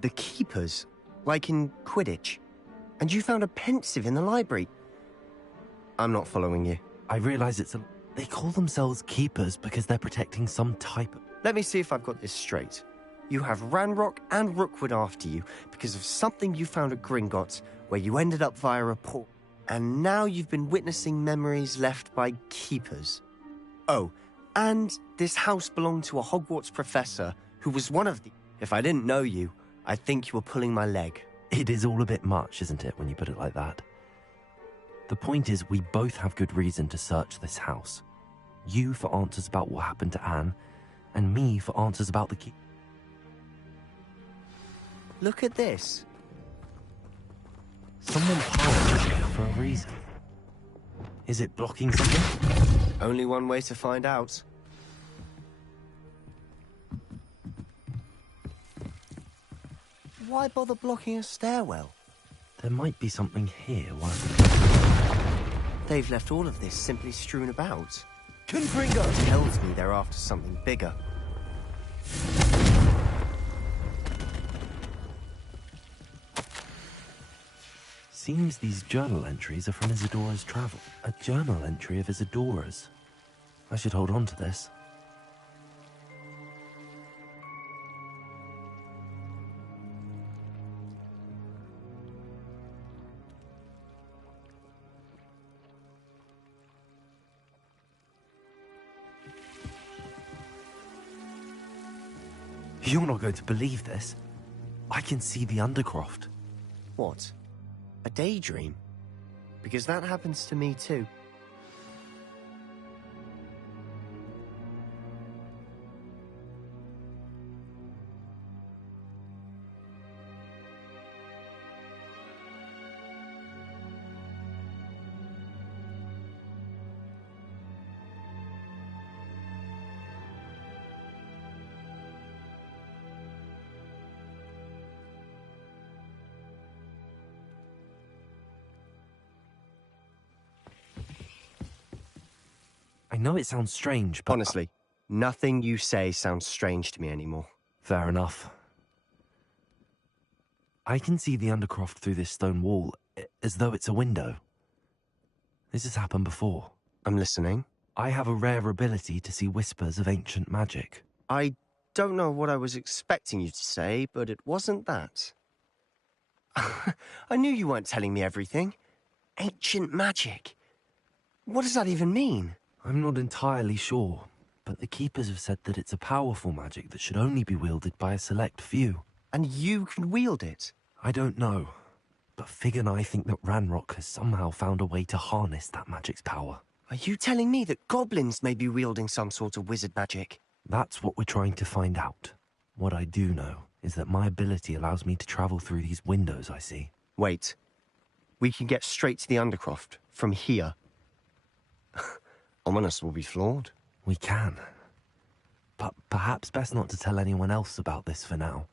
The keepers? Like in Quidditch? And you found a pensive in the library? I'm not following you. I realize they call themselves keepers because they're protecting some type of... Let me see if I've got this straight. You have Ranrock and Rookwood after you because of something you found at Gringotts, where you ended up via a port. And now you've been witnessing memories left by keepers. Oh, and this house belonged to a Hogwarts professor who was one of the... If I didn't know you, I'd think you were pulling my leg. It is all a bit much, isn't it, when you put it like that? The point is, we both have good reason to search this house. You for answers about what happened to Anne, and me for answers about the key. Look at this. Someone piled it for a reason. Is it blocking something? Only one way to find out. Why bother blocking a stairwell? There might be something here. They've left all of this simply strewn about. Confringo tells me they're after something bigger. Seems these journal entries are from Isadora's travel. A journal entry of Isadora's. I should hold on to this. You're not going to believe this. I can see the Undercroft. What? A daydream? Because that happens to me too. I know it sounds strange, but... Honestly, nothing you say sounds strange to me anymore. Fair enough. I can see the Undercroft through this stone wall, as though it's a window. This has happened before. I'm listening. I have a rare ability to see whispers of ancient magic. I don't know what I was expecting you to say, but it wasn't that. I knew you weren't telling me everything. Ancient magic. What does that even mean? I'm not entirely sure, but the Keepers have said that it's a powerful magic that should only be wielded by a select few. And you can wield it? I don't know, but Fig and I think that Ranrock has somehow found a way to harness that magic's power. Are you telling me that goblins may be wielding some sort of wizard magic? That's what we're trying to find out. What I do know is that my ability allows me to travel through these windows I see. Wait. We can get straight to the Undercroft from here. Ominous will be flawed. We can. But perhaps best not to tell anyone else about this for now.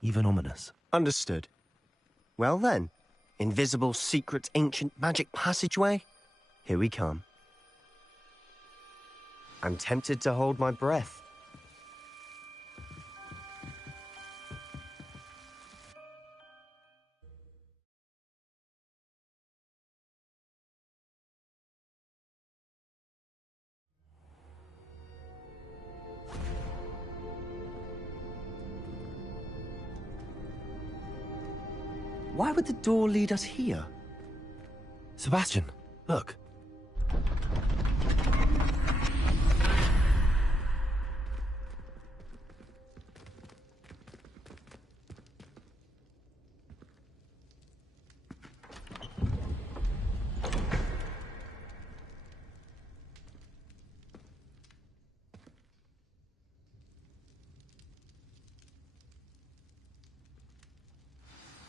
Even Ominous. Understood. Well then, invisible, secret, ancient magic passageway? Here we come. I'm tempted to hold my breath. Why would the door lead us here? Sebastian, look.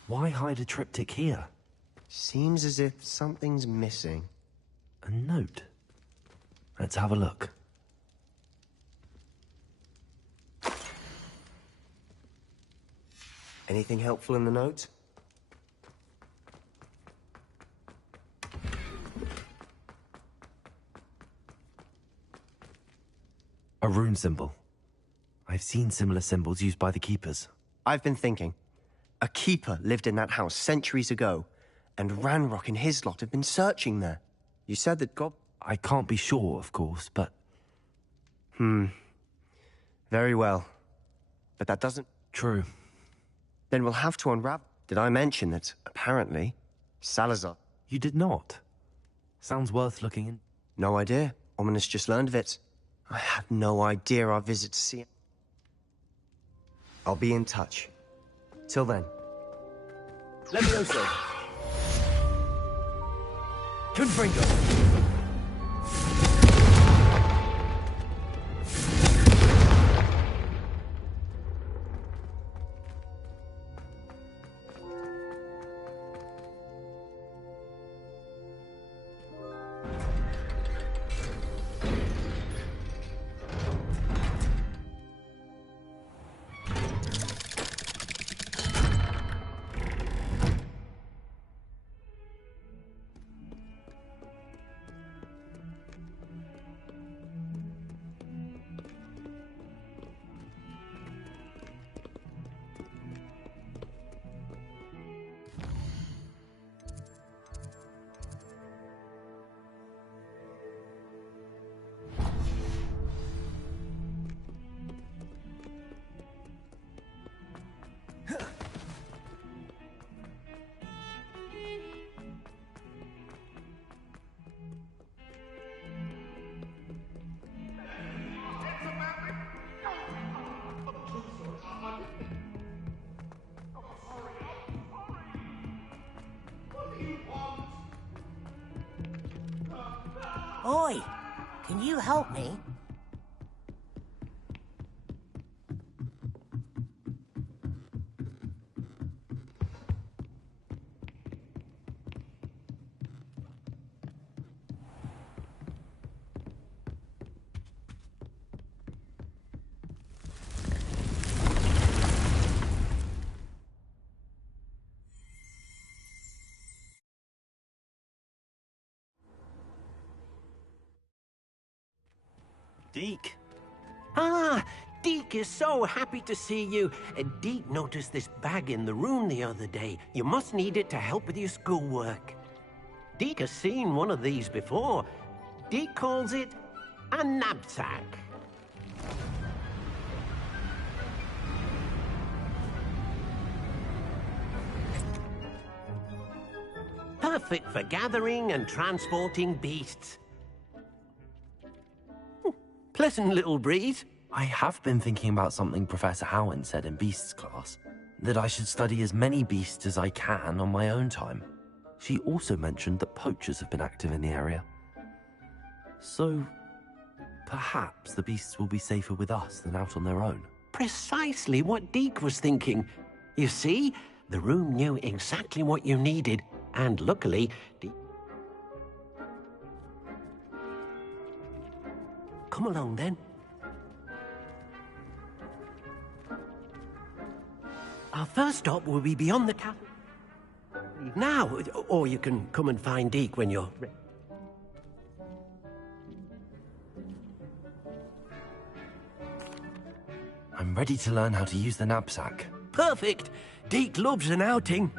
Why hide a triptych here? Seems as if something's missing. A note. Let's have a look. Anything helpful in the note? A rune symbol. I've seen similar symbols used by the Keepers. I've been thinking. A keeper lived in that house centuries ago, and Ranrock and his lot have been searching there. You said that God... I can't be sure, of course, but... Very well. But that doesn't... True. Then we'll have to unravel... Did I mention that, apparently, Salazar... You did not. Sounds worth looking in. No idea. Ominous just learned of it. I had no idea our visit to see... I'll be in touch. Till then. Let me know, sir. Confringo. Oi! Can you help me? Deke? Ah, Deke is so happy to see you. Deke noticed this bag in the room the other day. You must need it to help with your schoolwork. Deke has seen one of these before. Deke calls it a knapsack. Perfect for gathering and transporting beasts. Pleasant little breeze. I have been thinking about something Professor Howin said in Beasts class, that I should study as many beasts as I can on my own time. She also mentioned that poachers have been active in the area. So, perhaps the beasts will be safer with us than out on their own. Precisely what Deke was thinking. You see, the room knew exactly what you needed, and luckily, Come along, then. Our first stop will be beyond the castle. Now, or you can come and find Deke when you're ready. I'm ready to learn how to use the knapsack. Perfect! Deke loves an outing.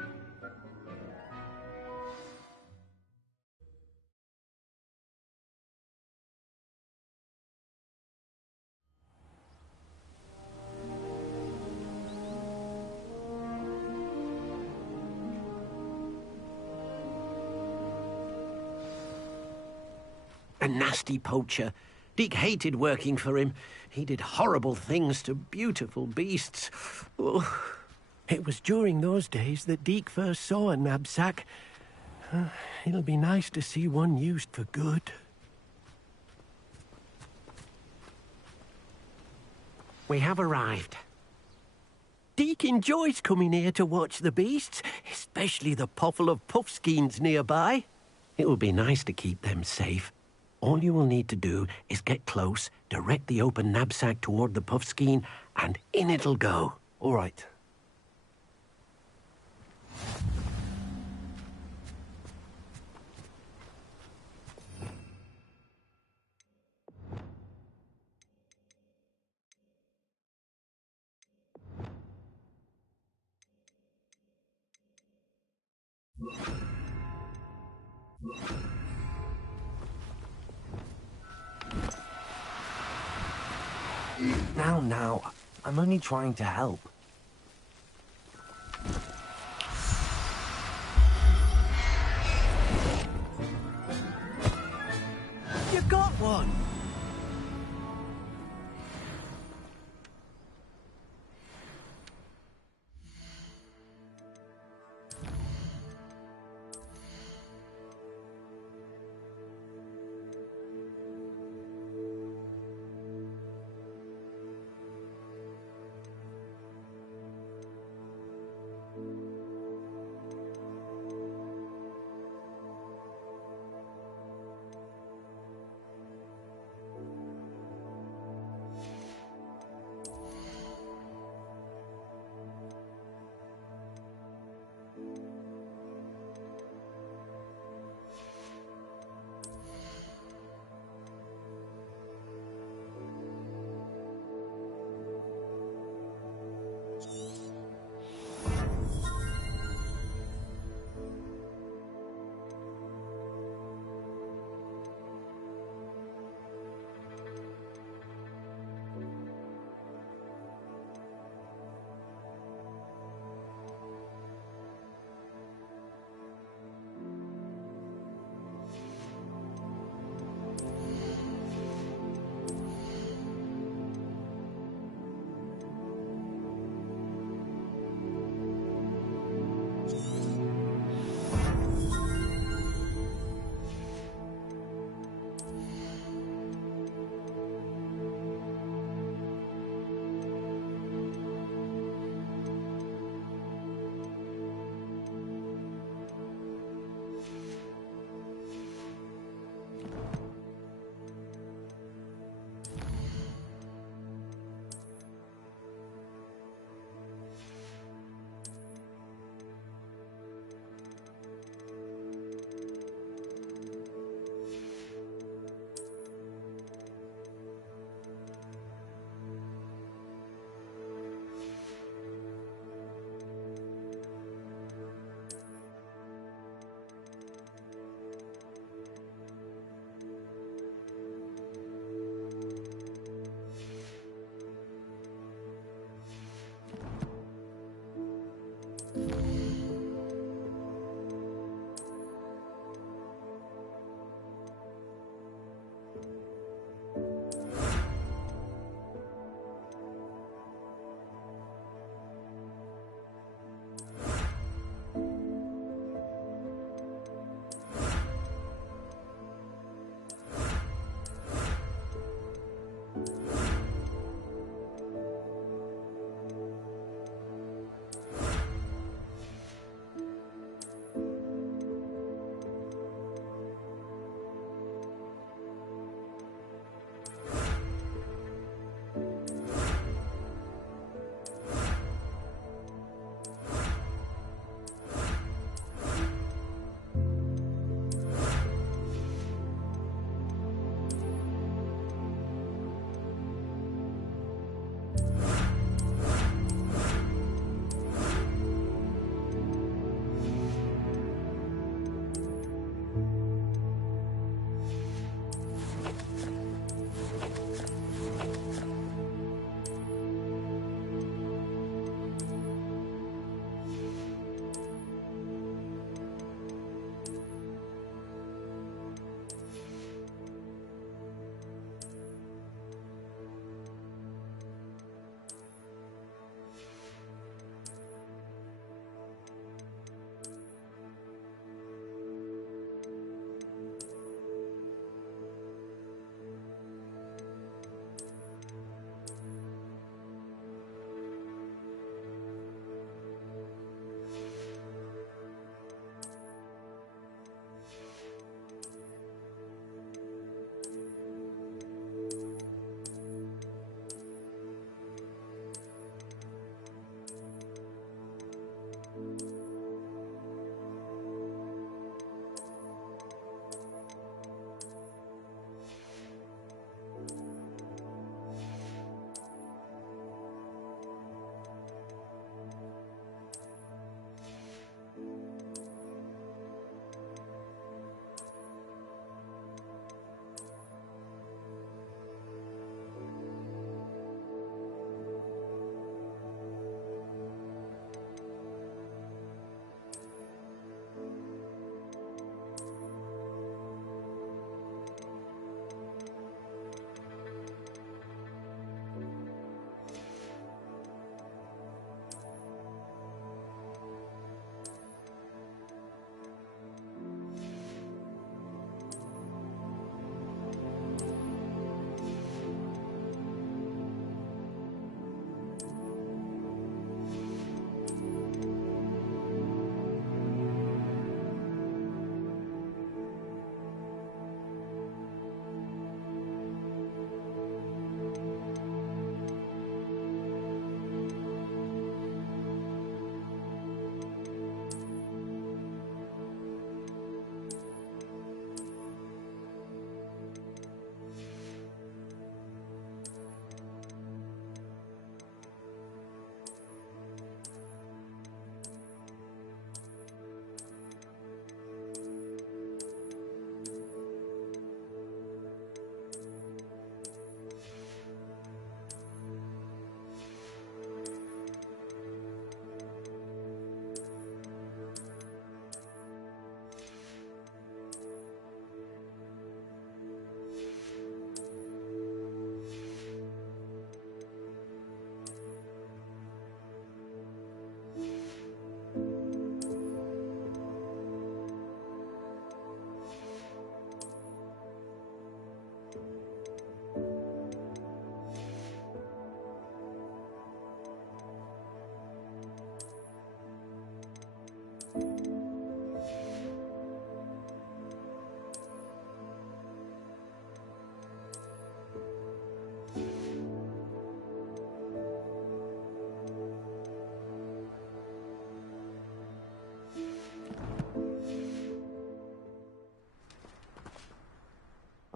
A nasty poacher. Deke hated working for him. He did horrible things to beautiful beasts. Oh, it was during those days that Deke first saw a knapsack. It'll be nice to see one used for good. We have arrived. Deke enjoys coming here to watch the beasts, especially the potful of puffskeins nearby. It will be nice to keep them safe. All you will need to do is get close, direct the open knapsack toward the puffskein, and in it'll go. All right. Now, I'm only trying to help. You got one!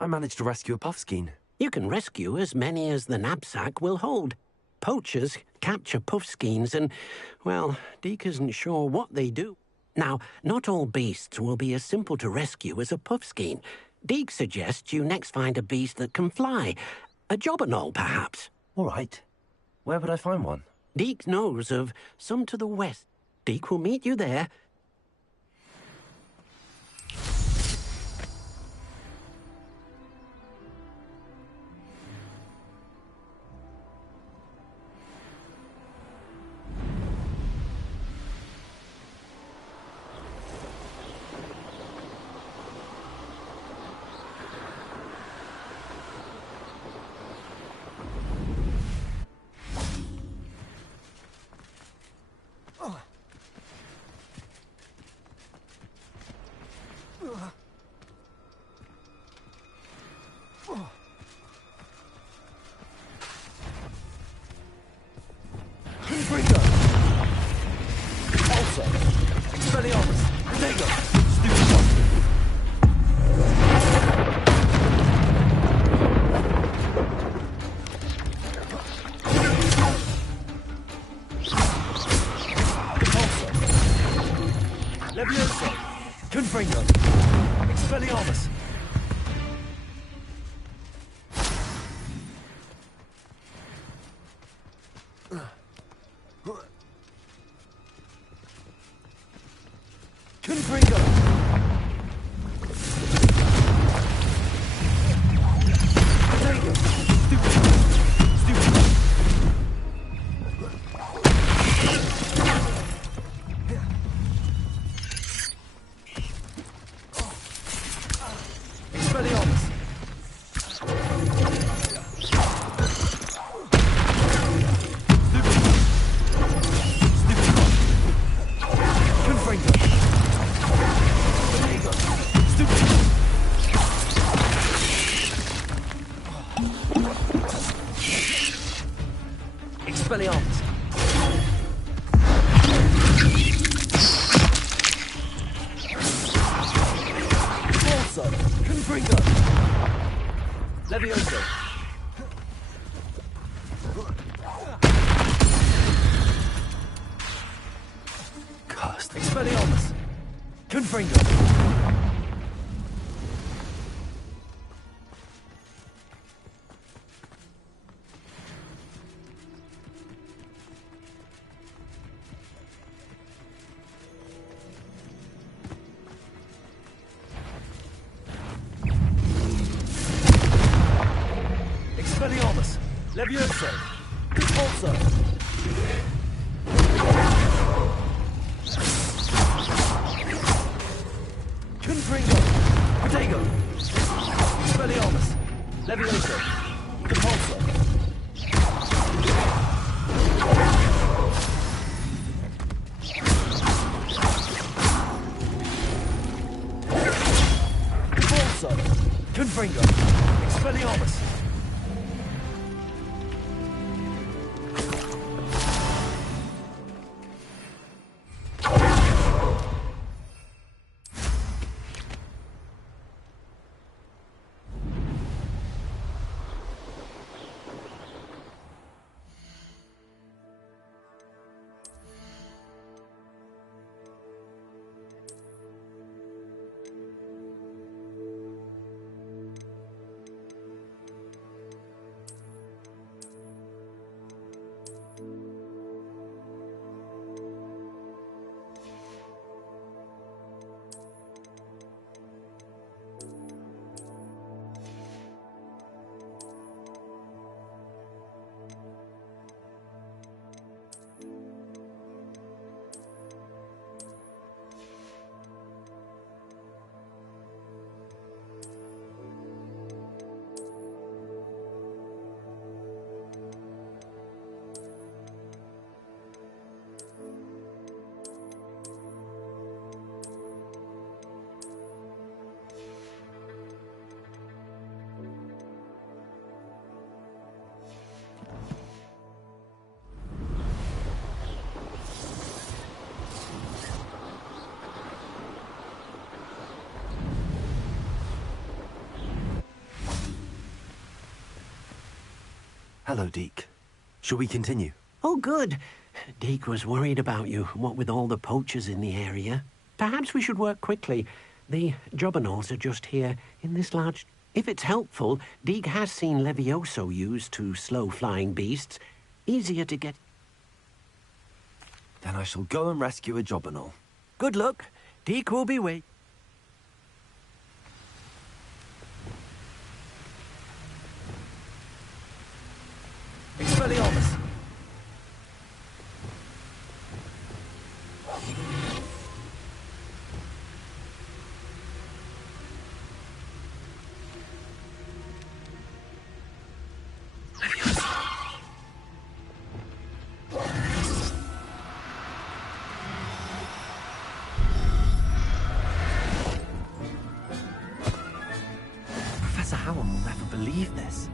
I managed to rescue a puffskein. You can rescue as many as the knapsack will hold. Poachers capture puffskeins and, well, Deke isn't sure what they do. Now, not all beasts will be as simple to rescue as a puffskein. Deke suggests you next find a beast that can fly. A jobberknoll, perhaps. All right. Where would I find one? Deke knows of some to the west. Deke will meet you there. Expelliarmus! Forza! Confringo! Levioso! Cursed. Expelliarmus! Confringo! Expelliarmus! Levioso! Repulso! Confringo! Protego! Expelliarmus! Levioso! Repulso! Repulso! Confringo! Expelliarmus! Hello, Deke. Shall we continue? Oh, good. Deke was worried about you, what with all the poachers in the area. Perhaps we should work quickly. The jobberknolls are just here, in this large... If it's helpful, Deke has seen Levioso used to slow flying beasts. Easier to get... Then I shall go and rescue a jobberknoll. Good luck. Deke will be waiting. Expelliarmus! Professor Howard will never believe this.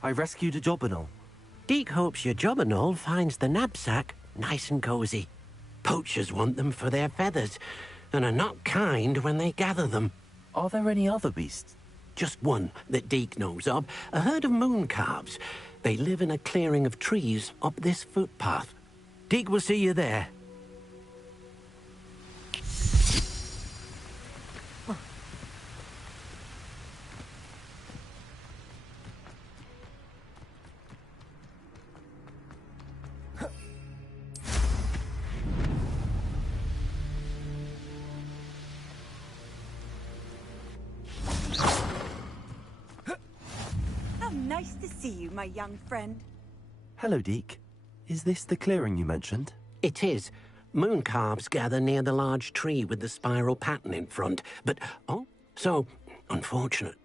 I rescued a jobberknoll. Deke hopes your jobberknoll finds the knapsack nice and cozy. Poachers want them for their feathers, and are not kind when they gather them. Are there any other beasts? Just one that Deke knows of, a herd of moon calves. They live in a clearing of trees up this footpath. Deke will see you there. How nice to see you, my young friend. Hello, Deke. Is this the clearing you mentioned? It is. Moon calves gather near the large tree with the spiral pattern in front, but, oh, so unfortunate.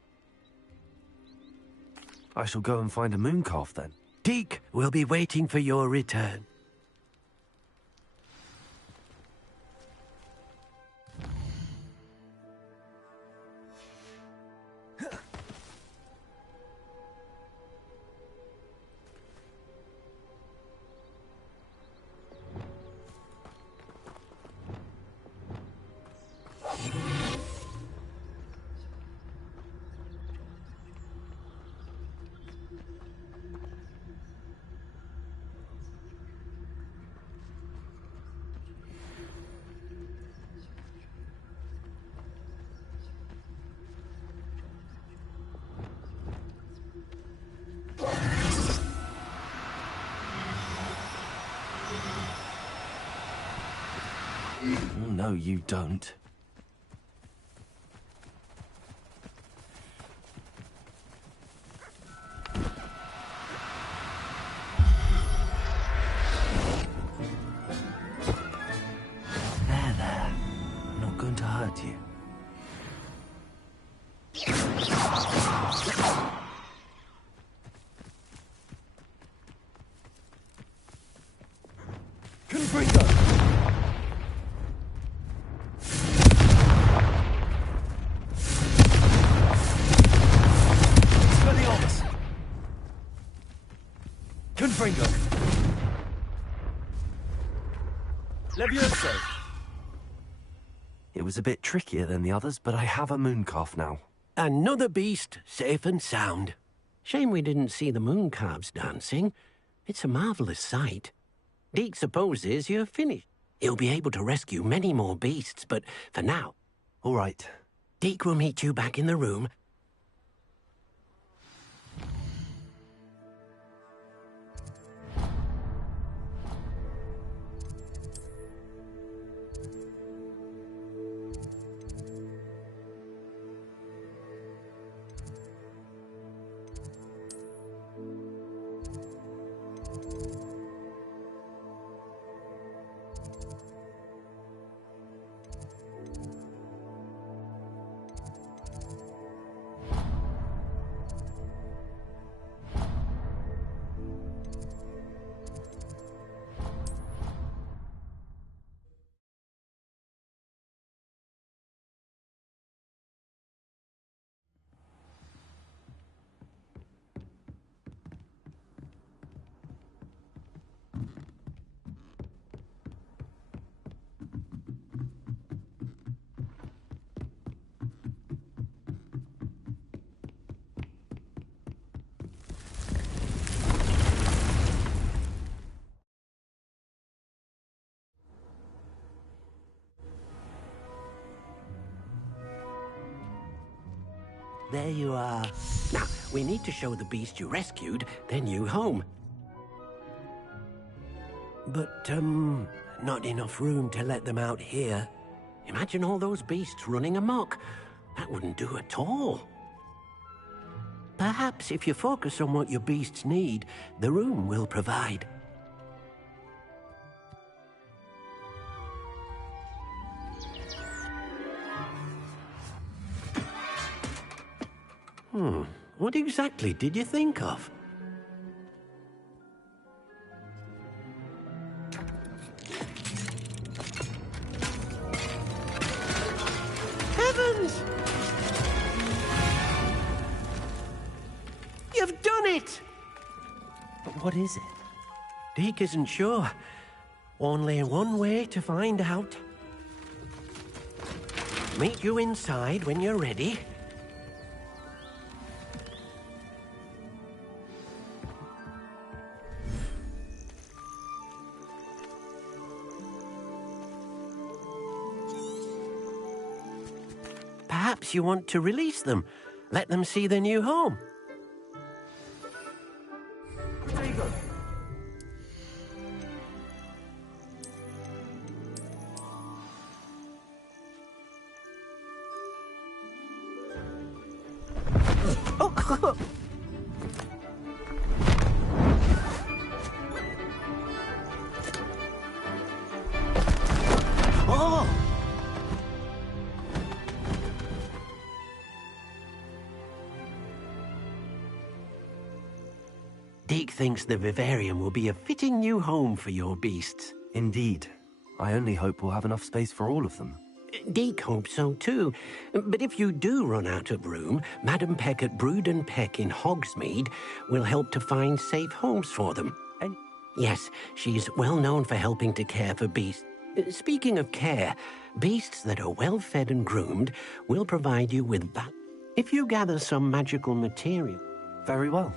I shall go and find a moon calf then. Deke will be waiting for your return. Oh, no, you don't. There. I'm not going to hurt you. Confringo! Confringo! Levioso! It was a bit trickier than the others, but I have a moon calf now. Another beast, safe and sound. Shame we didn't see the moon calves dancing. It's a marvelous sight. Deke supposes you're finished. He'll be able to rescue many more beasts, but for now... All right. Deke will meet you back in the room. There you are. Now, we need to show the beast you rescued their new home. But, not enough room to let them out here. Imagine all those beasts running amok. That wouldn't do at all. Perhaps if you focus on what your beasts need, the room will provide. What exactly did you think of? Heavens! You've done it! But what is it? Deke isn't sure. Only one way to find out. Meet you inside when you're ready. Perhaps you want to release them. Let them see their new home. There you go. Oh. Oh! Deke thinks the vivarium will be a fitting new home for your beasts. Indeed. I only hope we'll have enough space for all of them. Deke hopes so too. But if you do run out of room, Madam Peck at Brood and Peck in Hogsmeade will help to find safe homes for them. And Yes, she's well known for helping to care for beasts. Speaking of care, beasts that are well fed and groomed will provide you with that. If you gather some magical material. very well.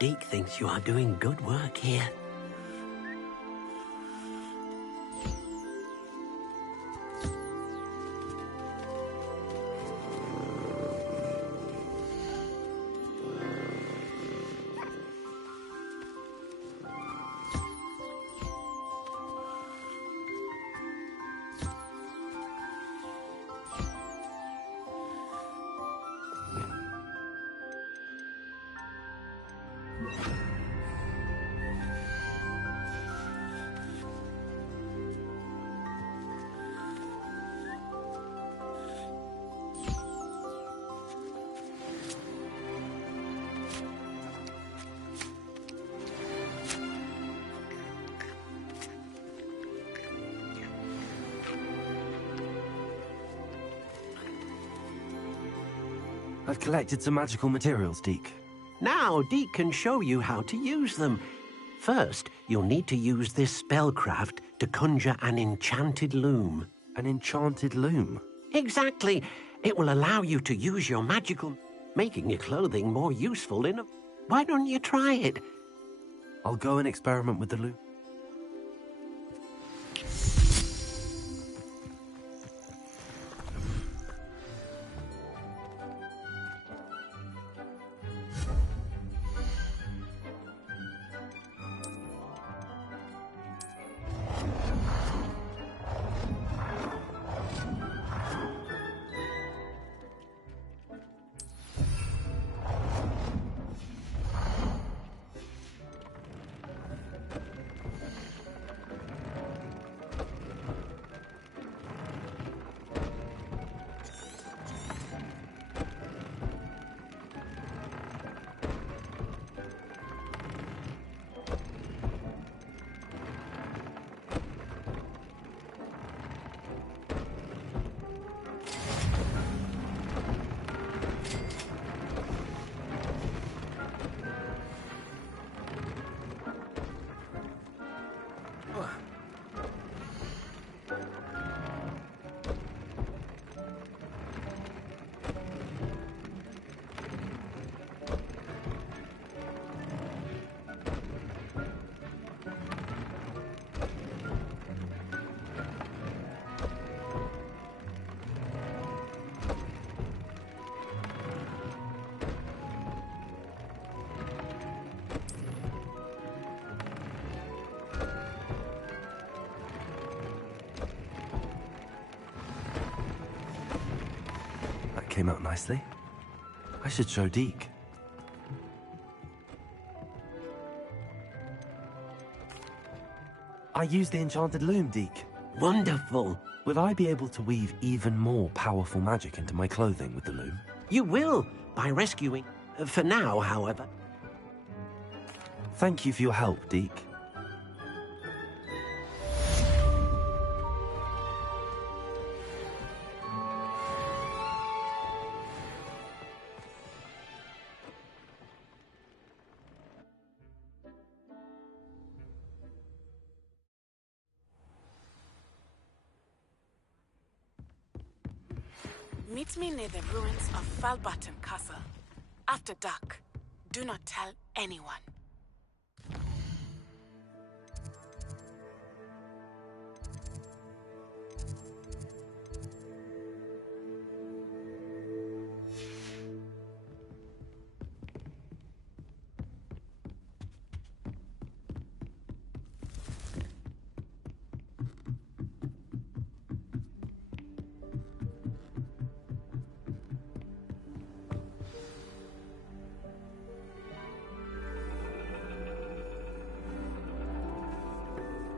Deke thinks you are doing good work here. I've collected some magical materials, Deke. Now, Deke can show you how to use them. First, you'll need to use this spellcraft to conjure an enchanted loom. An enchanted loom. Exactly. It will allow you to use your magical, making your clothing more useful in a... Why don't you try it? I'll go and experiment with the loom. came out nicely. I should show Deke. I used the enchanted loom, Deke. Wonderful. Will I be able to weave even more powerful magic into my clothing with the loom? You will, by rescuing. For now, however. Thank you for your help, Deke. Meet me near the ruins of Falbutton Castle. After dark. Do not tell anyone.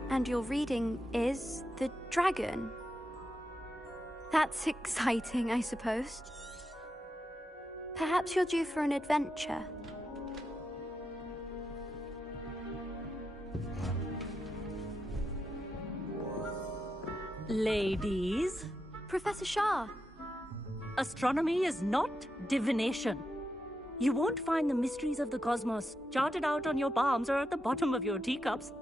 And your reading is the dragon. That's exciting, I suppose. Perhaps you're due for an adventure. Ladies, Professor Shah. astronomy is not divination. You won't find the mysteries of the cosmos charted out on your palms or at the bottom of your teacups.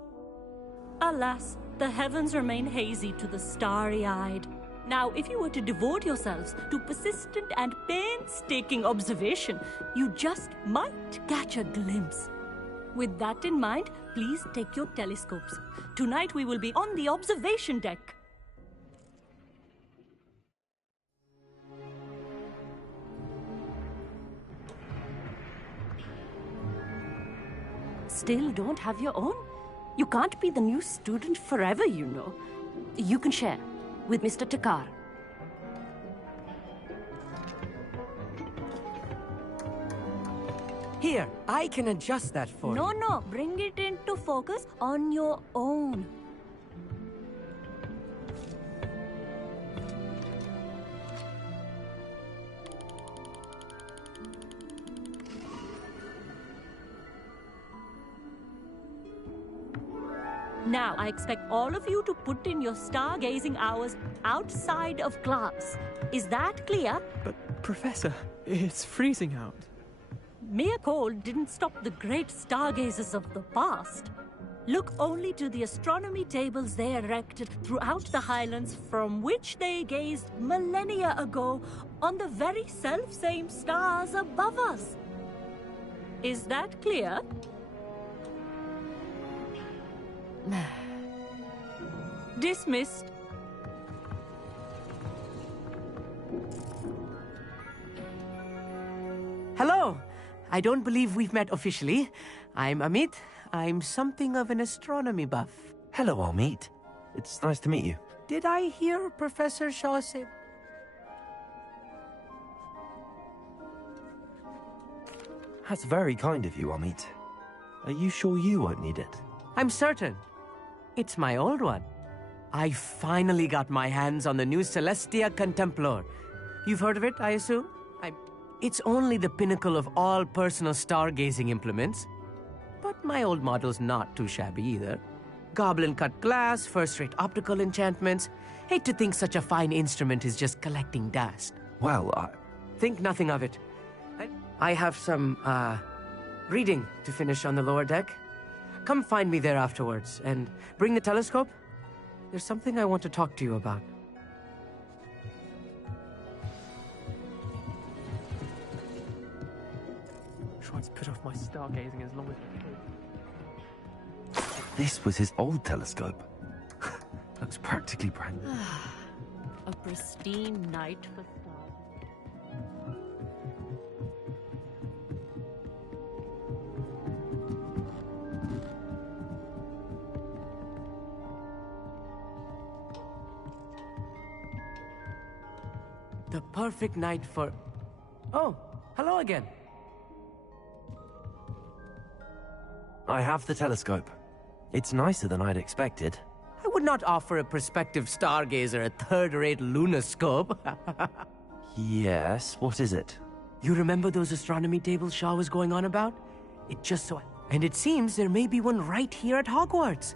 Alas, the heavens remain hazy to the starry-eyed. Now, if you were to devote yourselves to persistent and painstaking observation, you just might catch a glimpse. With that in mind, please take your telescopes. Tonight we will be on the observation deck. Still don't have your own? You can't be the new student forever, you know. You can share with Mr. Takar. Here, I can adjust that for you. No, bring it into focus on your own. Now, I expect all of you to put in your stargazing hours outside of class. Is that clear? But, Professor, it's freezing out. Mere cold didn't stop the great stargazers of the past. Look only to the astronomy tables they erected throughout the highlands from which they gazed millennia ago on the very self-same stars above us. Is that clear? Dismissed. Hello! I don't believe we've met officially. I'm Amit. I'm something of an astronomy buff. Hello, Amit. It's nice to meet you. Did I hear Professor Shaw say... That's very kind of you, Amit. Are you sure you won't need it? I'm certain. It's my old one. I finally got my hands on the new Celestia Contemplar. You've heard of it, I assume? It's only the pinnacle of all personal stargazing implements. But my old model's not too shabby either. Goblin-cut glass, first-rate optical enchantments. Hate to think such a fine instrument is just collecting dust. Well, Think nothing of it. I have some, reading to finish on the lower deck. Come find me there afterwards, and bring the telescope. There's something I want to talk to you about. Try to put off my stargazing as long as I can. this was his old telescope. Looks practically brand new. A pristine night for stars. The perfect night for Oh, hello again. I have the telescope. It's nicer than I'd expected. I would not offer a prospective stargazer a third-rate lunoscope. Yes, what is it? You remember those astronomy tables Shaw was going on about? It just so... And it seems there may be one right here at Hogwarts.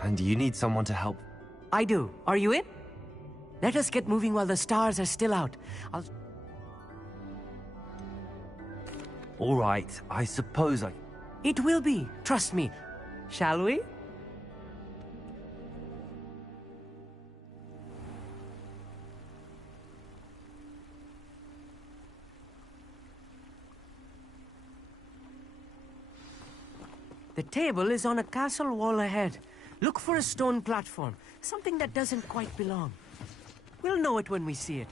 And you need someone to help. I do. Are you in? Let us get moving while the stars are still out. All right, I suppose I... It will be. Trust me. Shall we? The table is on a castle wall ahead. Look for a stone platform, something that doesn't quite belong. We'll know it when we see it.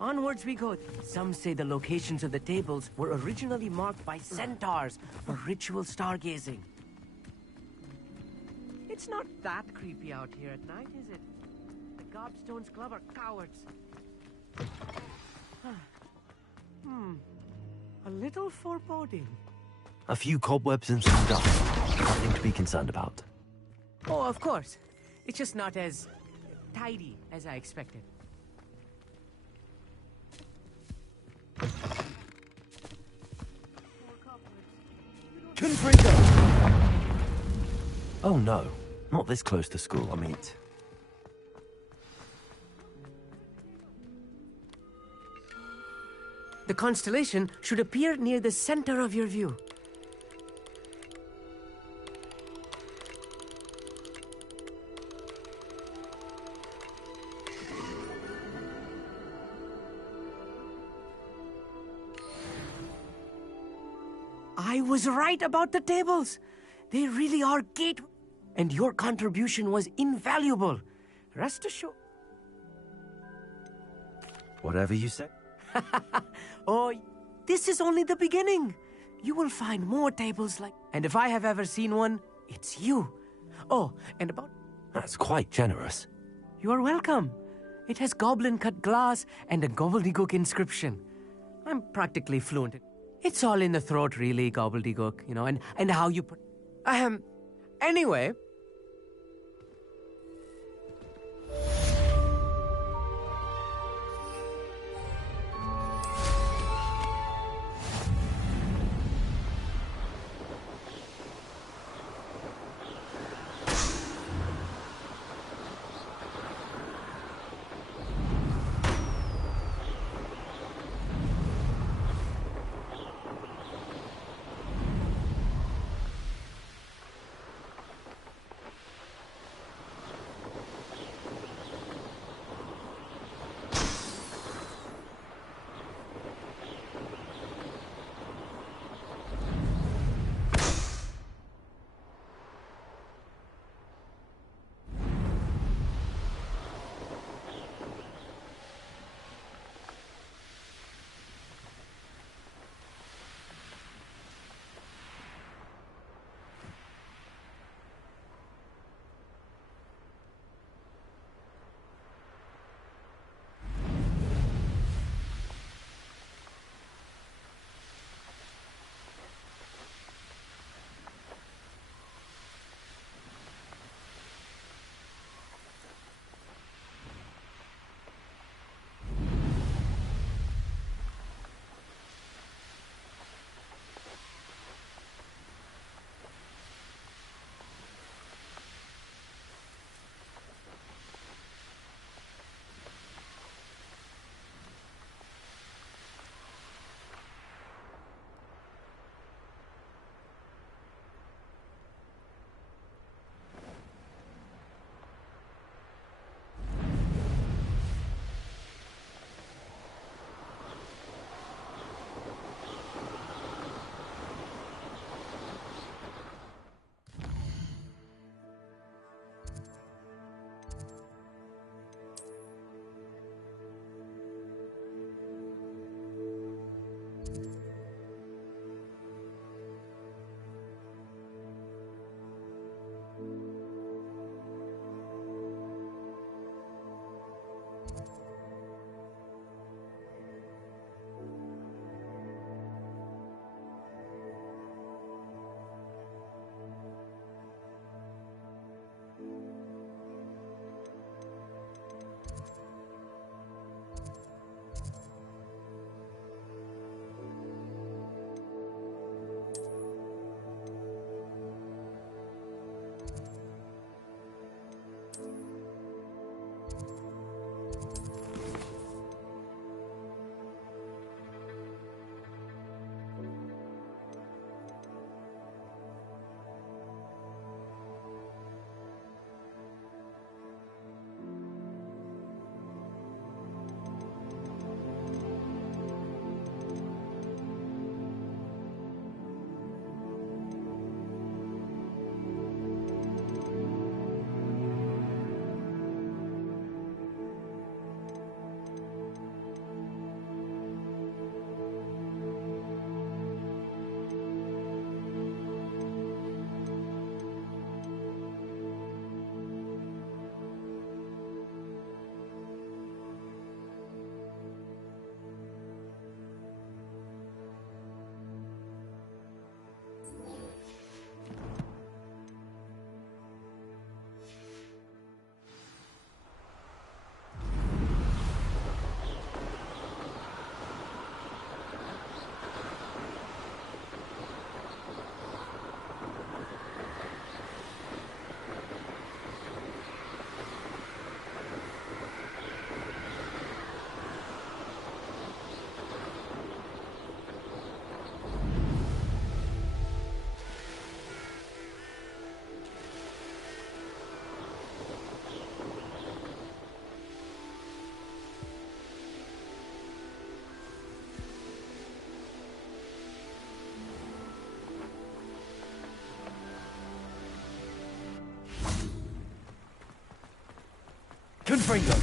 Onwards we go. Some say the locations of the tables were originally marked by centaurs for ritual stargazing. It's not that creepy out here at night, is it? The Gobstones Club are cowards. A little foreboding. A few cobwebs and some dust. Nothing to be concerned about. Oh, of course. It's just not as tidy as I expected. Confringo! Oh no, not this close to school, I mean. The constellation should appear near the center of your view. I was right about the tables. They really are gate... And your contribution was invaluable. Rest assured... Whatever you say. Oh, this is only the beginning. You will find more tables like... And if I have ever seen one, it's you. Oh, and about... That's quite generous. You are welcome. It has goblin-cut glass and a gobbledygook inscription. I'm practically fluent. It's all in the throat, really, gobbledygook, you know, and how you put... Anyway... Confringo!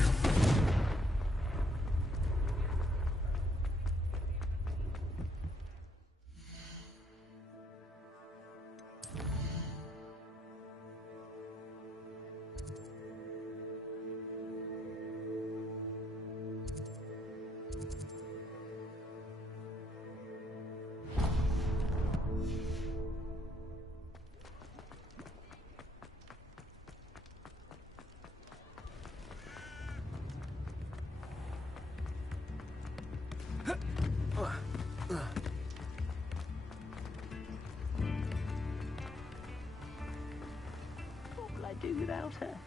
What will I do without her?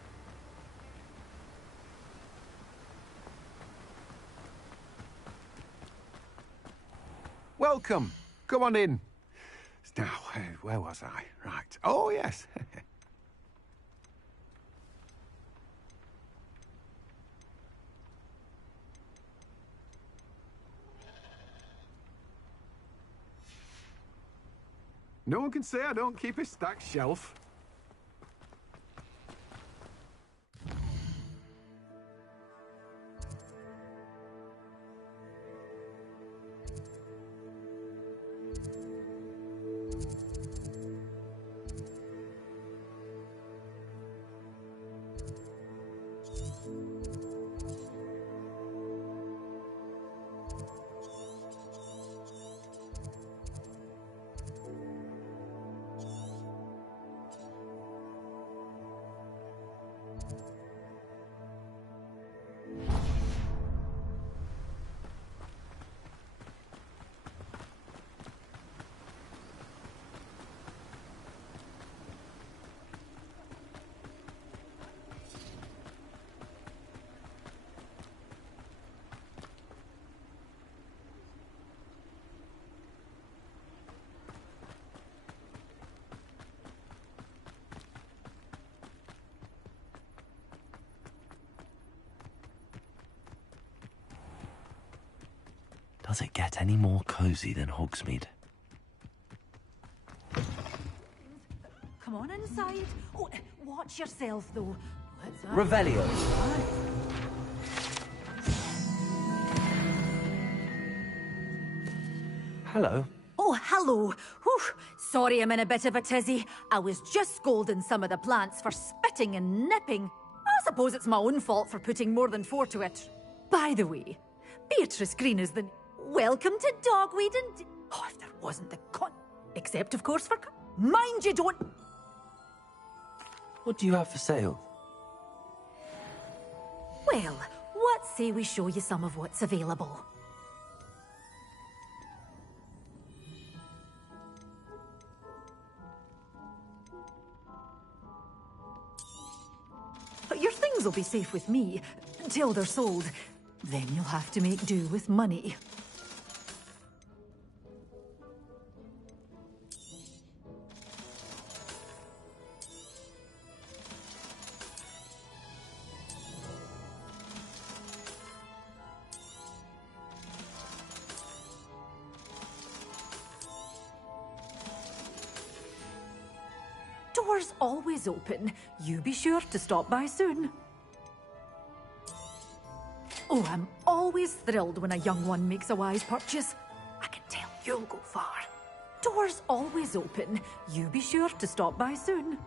Welcome. Come on in. Now, where was I? Right. Oh, yes. No one can say I don't keep a stacked shelf. Does it get any more cozy than Hogsmeade? Come on inside. Oh, watch yourself, though. Revelio. Hello. Oh, hello. Whew. Sorry I'm in a bit of a tizzy. I was just scolding some of the plants for spitting and nipping. I suppose it's my own fault for putting more than 4 to it. By the way, Beatrice Green is the... Welcome to Dogweed and... Oh, if there wasn't the con... Except, of course, for... Mind you don't... What do you have for sale? Well, what say we show you some of what's available? Your things will be safe with me, till they're sold. Then you'll have to make do with money. Doors always open. You be sure to stop by soon. Oh, I'm always thrilled when a young one makes a wise purchase. I can tell you'll go far. Doors always open. You be sure to stop by soon.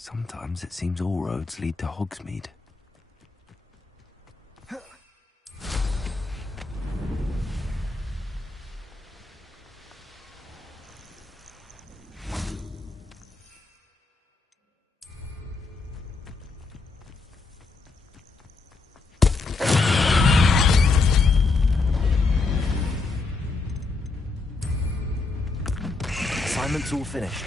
Sometimes it seems all roads lead to Hogsmeade. Assignment's all finished.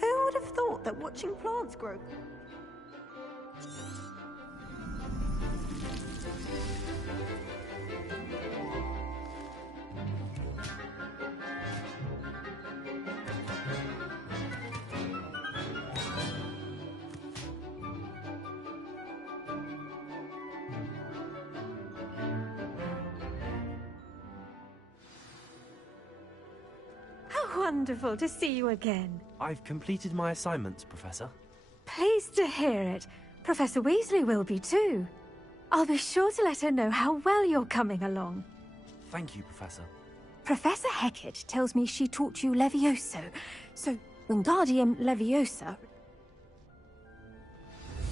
Who would have thought that watching plants grow... How wonderful to see you again. I've completed my assignments, Professor. Pleased to hear it. Professor Weasley will be too. I'll be sure to let her know how well you're coming along. Thank you, Professor. Professor Hecat tells me she taught you Levioso. So, Wingardium Leviosa...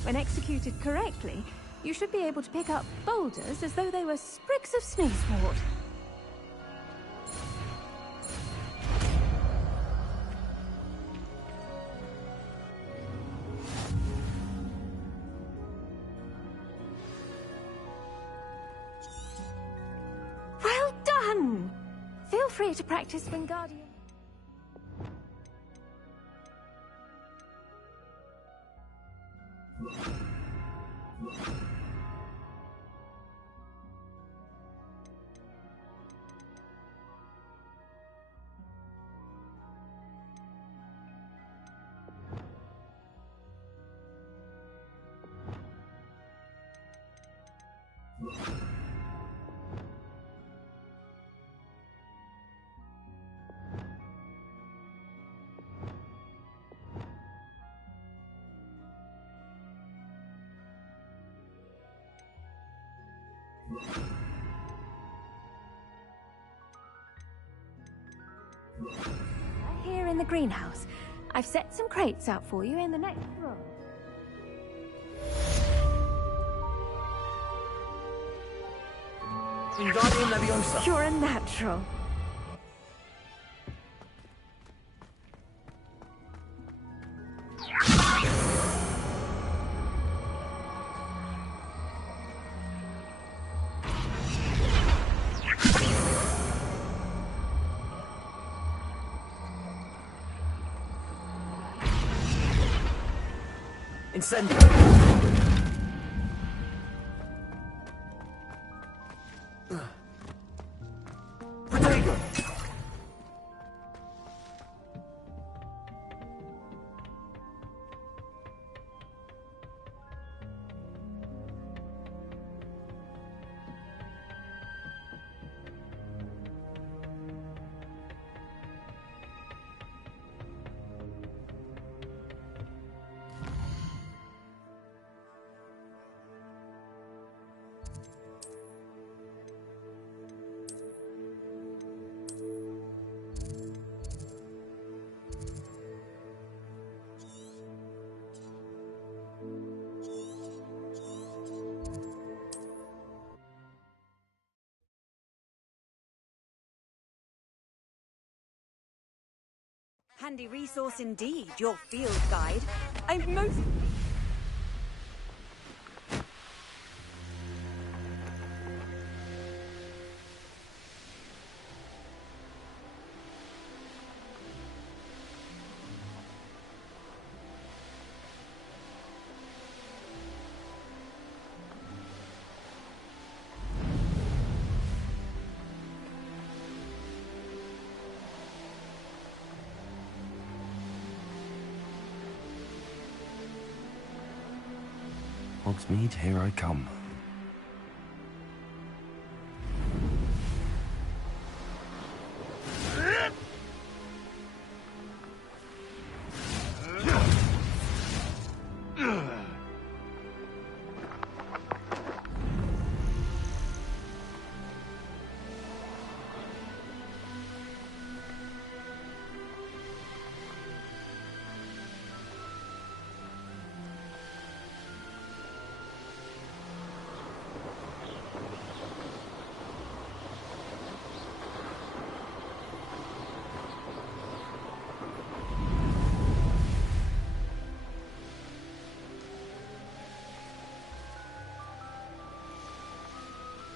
When executed correctly, you should be able to pick up boulders as though they were sprigs of sneezewort. Well done! Feel free to practice Wingardium. Here in the greenhouse. I've set some crates out for you in the next room. Wingardium Leviosa. You're a natural. Incendio! Protego! Handy resource indeed, your field guide. I'm most... Hogsmeade, here I come.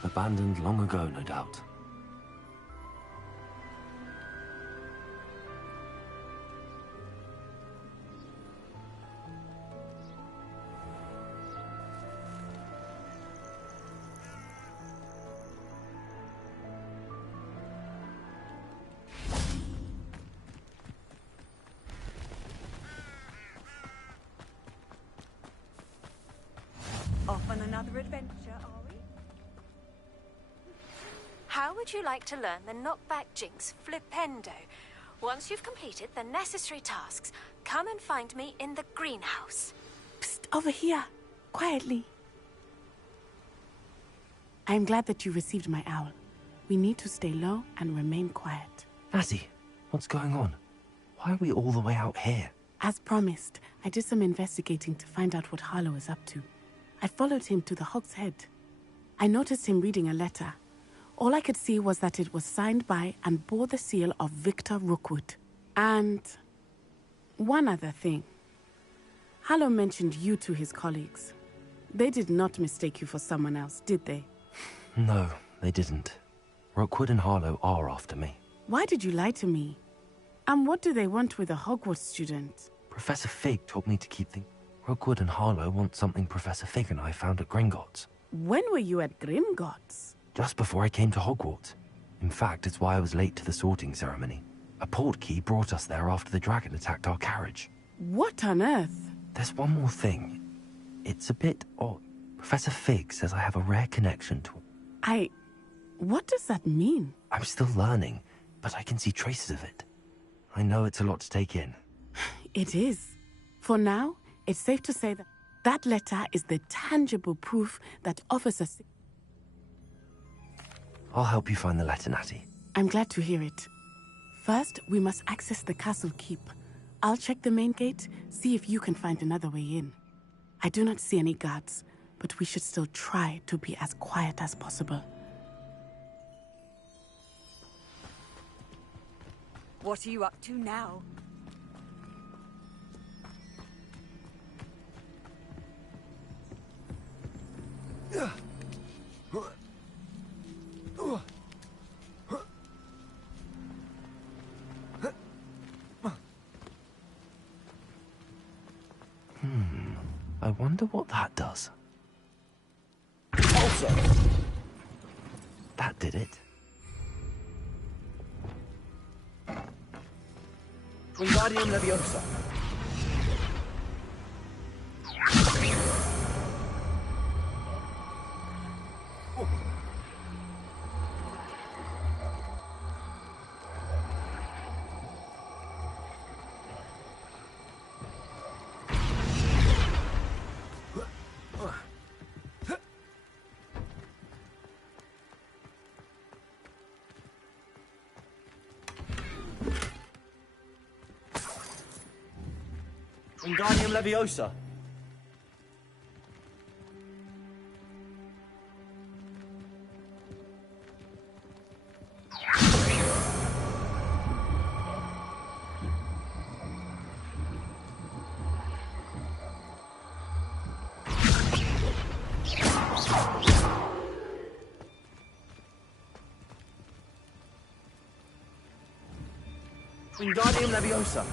Abandoned long ago, no doubt. Off on another adventure, are we? How would you like to learn the knockback jinx flipendo? Once you've completed the necessary tasks, come and find me in the greenhouse. Psst, over here. Quietly. I am glad that you received my owl. We need to stay low and remain quiet. Natty, what's going on? Why are we all the way out here? As promised, I did some investigating to find out what Harlow is up to. I followed him to the Hog's Head. I noticed him reading a letter. All I could see was that it was signed by and bore the seal of Victor Rookwood. And one other thing. Harlow mentioned you to his colleagues. They did not mistake you for someone else, did they? No, they didn't. Rookwood and Harlow are after me. Why did you lie to me? And what do they want with a Hogwarts student? Professor Fig told me to keep things. Rookwood and Harlow want something Professor Fig and I found at Gringotts. When were you at Grimgotts? Just before I came to Hogwarts. In fact, it's why I was late to the sorting ceremony. A portkey brought us there after the dragon attacked our carriage. What on earth? There's one more thing. It's a bit odd. Professor Fig says I have a rare connection to... What does that mean? I'm still learning, but I can see traces of it. I know it's a lot to take in. It is. For now, it's safe to say that that letter is the tangible proof that offers us... I'll help you find the letter, Natty. I'm glad to hear it. First, we must access the castle keep. I'll check the main gate, see if you can find another way in. I do not see any guards, but we should still try to be as quiet as possible. What are you up to now? wonder what that does. Also, That did it. Wingardium Leviosa. Wingardium Leviosa. Wingardium Leviosa.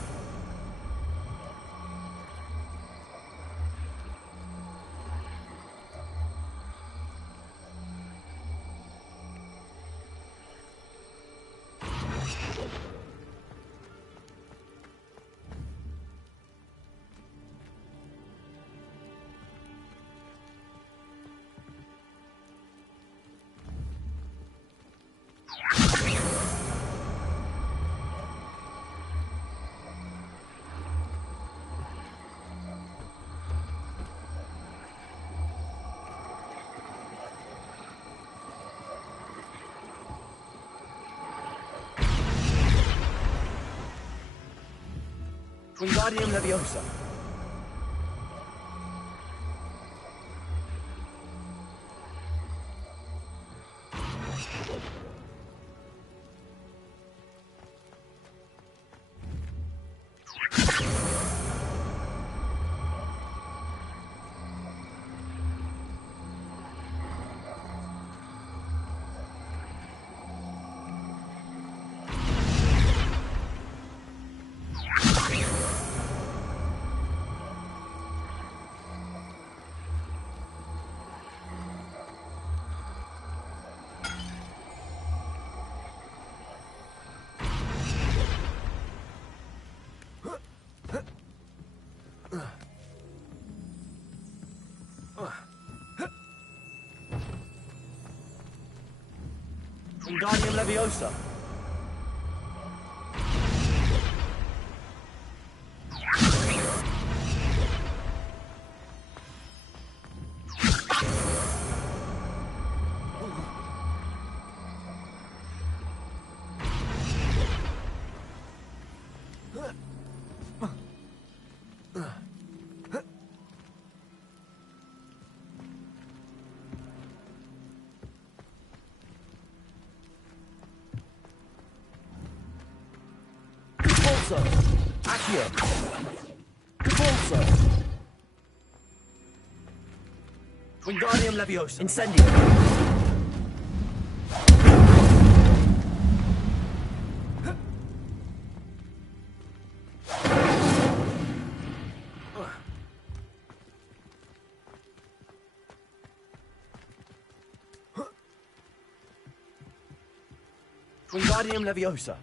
Wingardium Leviosa. Wingardium Leviosa. Repulsor. Accio. Repulsor. Wingardium Leviosa. Incendio. Wingardium Leviosa.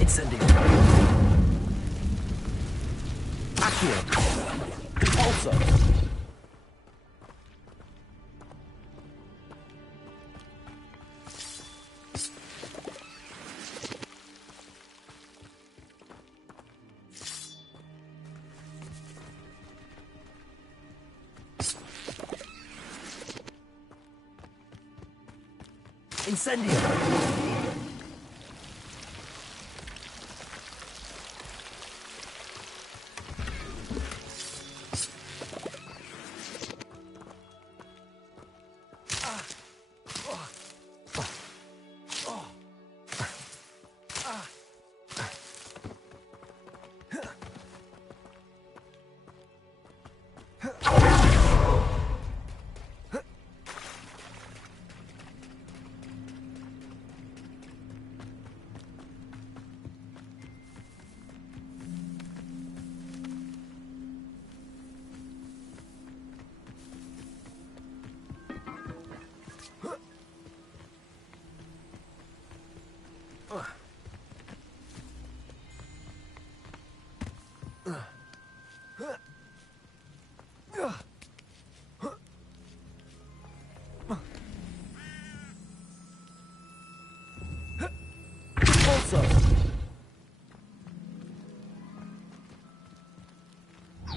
Incendio. Accio. Repulsor. Incendio!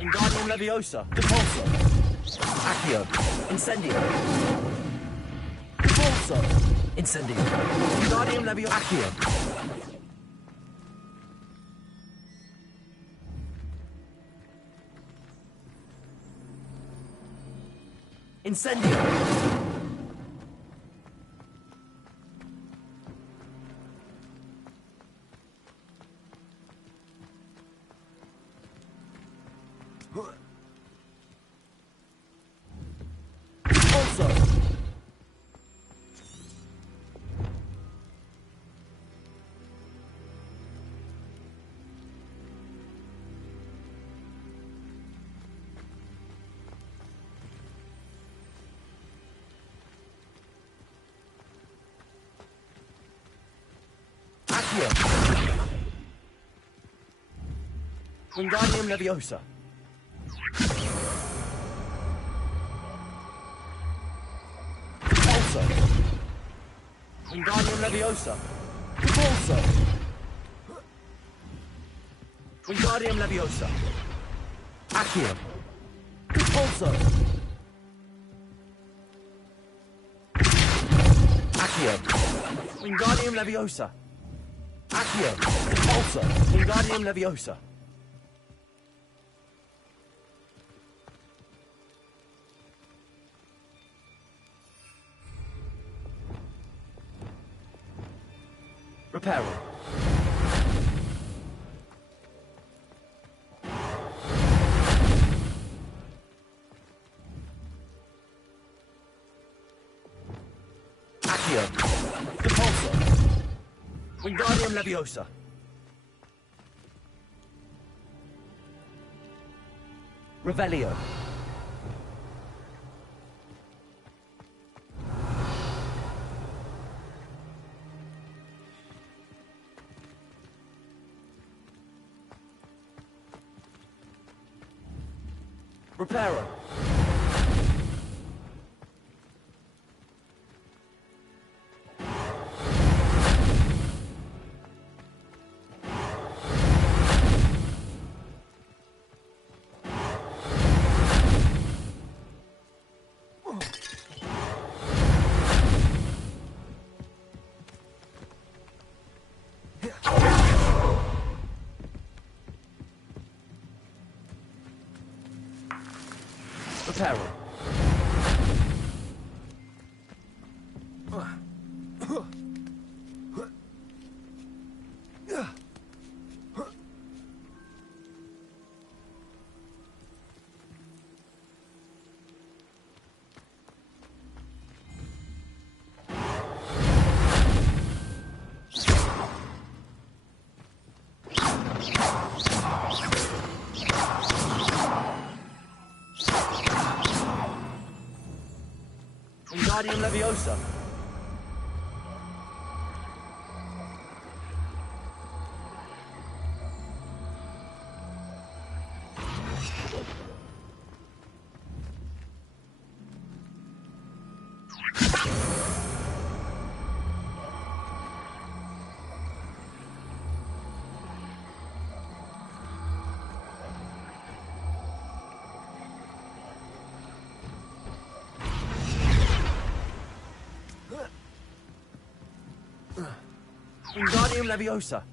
Wingardium Leviosa. Depulso. Accio. Incendio. Depulso. Incendio. Wingardium Leviosa. Accio. Incendio. Also. Accio. Wingardium Leviosa. Wingardium Leviosa. Depulso. Wingardium Leviosa. Accio. Depulso. Accio. Wingardium Leviosa. Accio. Depulso. Wingardium Leviosa. Reparo. Accio. Depulso. Wingardium Leviosa. Revelio. Reparo. Reparo. Wingardium Leviosa. Wingardium Leviosa.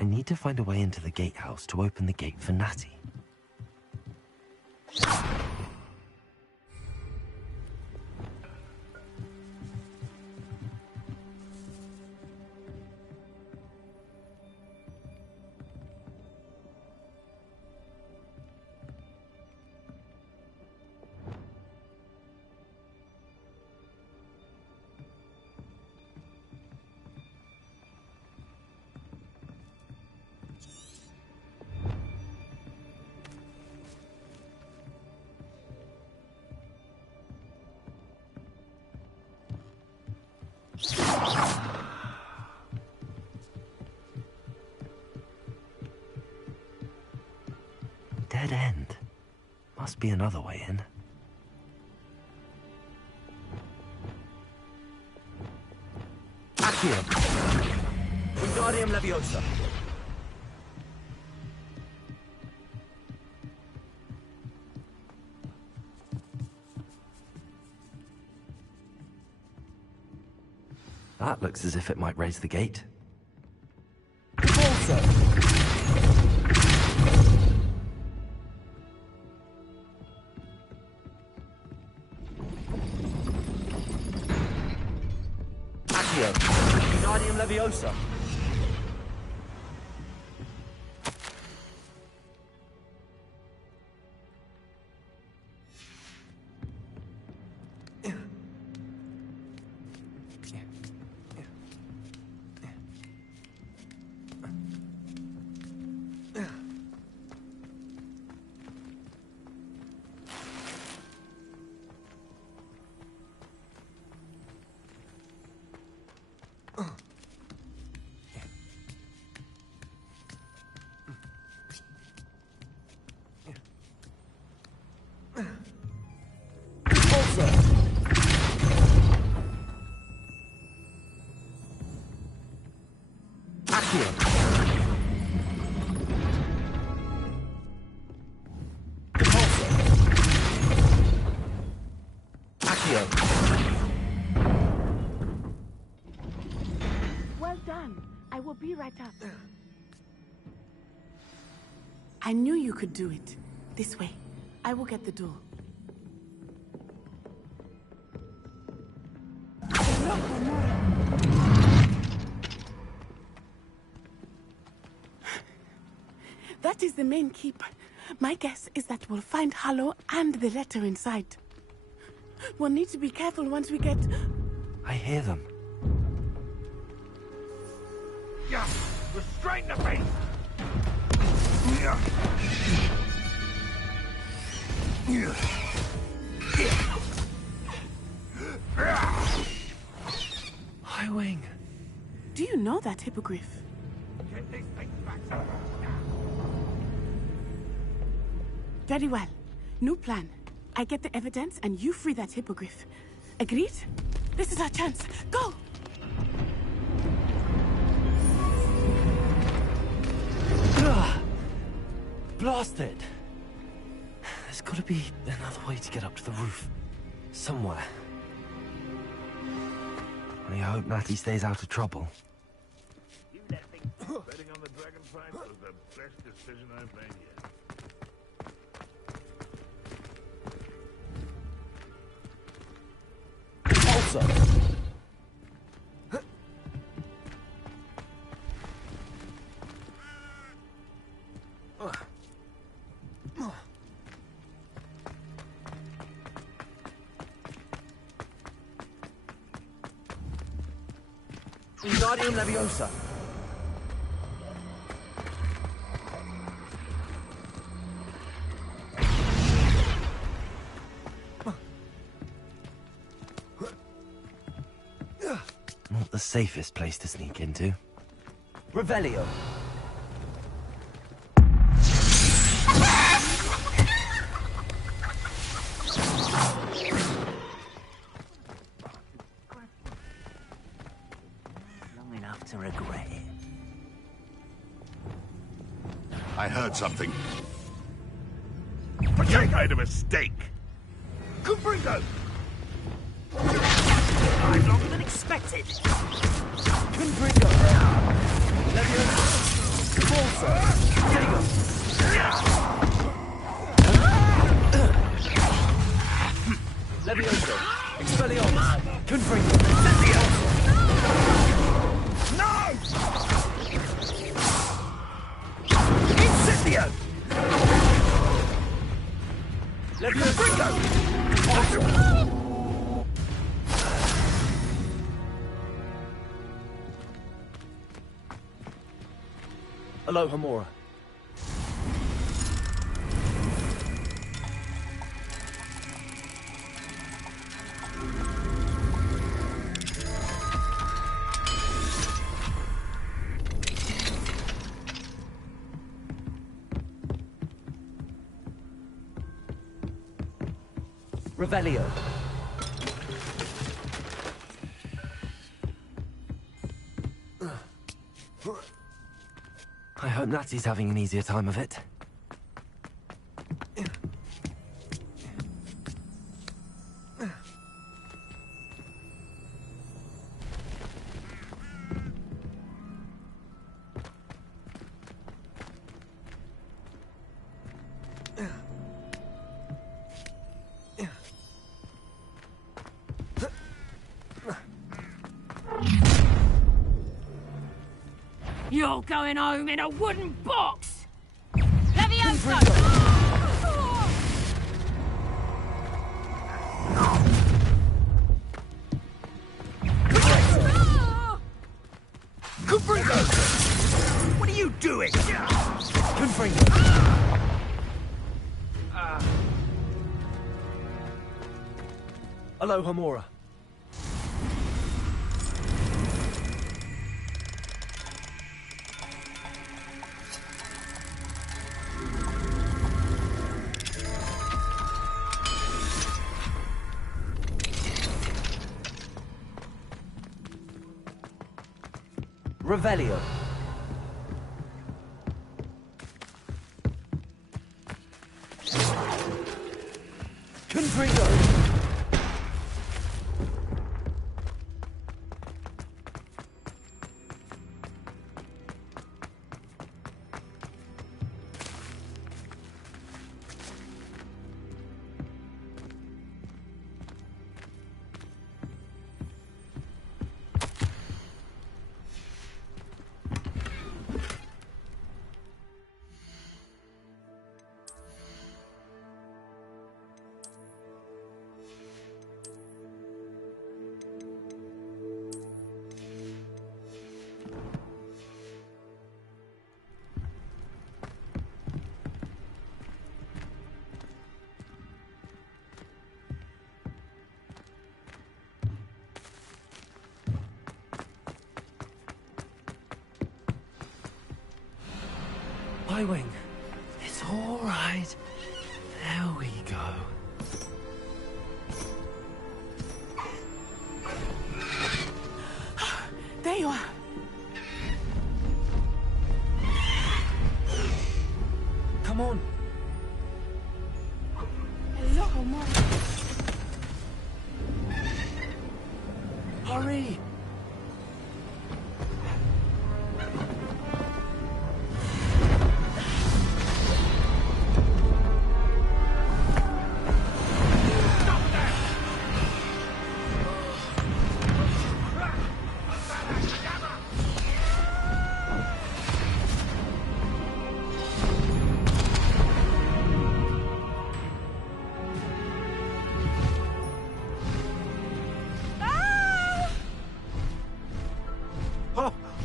I need to find a way into the gatehouse to open the gate for Natty. Dead end. Must be another way in. Accio. Wingardium Leviosa. That looks as if it might raise the gate. Also. Accio. Wingardium Leviosa. Well done. I will be right up. I knew you could do it. This way. I will get the door. That is the main keep. My guess is that we'll find Harlow and the letter inside. We'll need to be careful once we get... I hear them. Yeah, restrain the beast! Yeah. High Wing. Do you know that hippogriff? Get these things back to now. Very well. New plan. I get the evidence and you free that hippogriff. Agreed? This is our chance. Go! Blasted! There's gotta be another way to get up to the roof. Somewhere. I hope Natty stays out of trouble. Betting on the dragon fight was the best decision I've made yet. Also. Wingardium Leviosa. the safest place to sneak into. Revelio. Long enough to regret it. I heard something. But you made a mistake. Confringo! I'm longer than expected. Confringo! Leviosa! Bolsa! Diego! Leviosa! Expelliarmus! Confringo! No! Incendio! Leviosa! Aloha Mora. Revelio. I hope Natty's having an easier time of it. You're going home in a wooden box! Leviosa! What are you doing? Confringo! Aloha Mora. Revelio. Confringo. Y-Wing. It's all right. There we go. There you are. Come on. Hello, Mom. Hurry.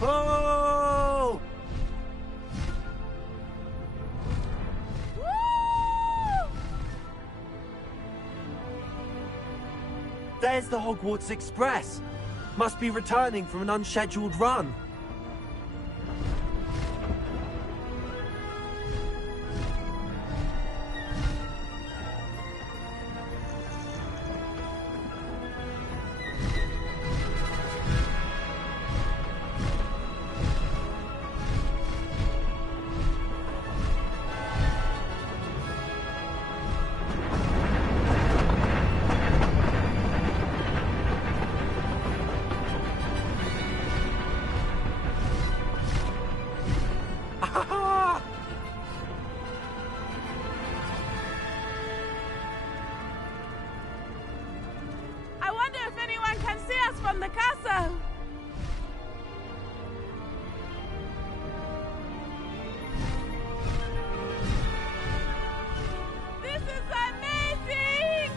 Oh! There's the Hogwarts Express. Must be returning from an unscheduled run. I wonder if anyone can see us from the castle. This is amazing!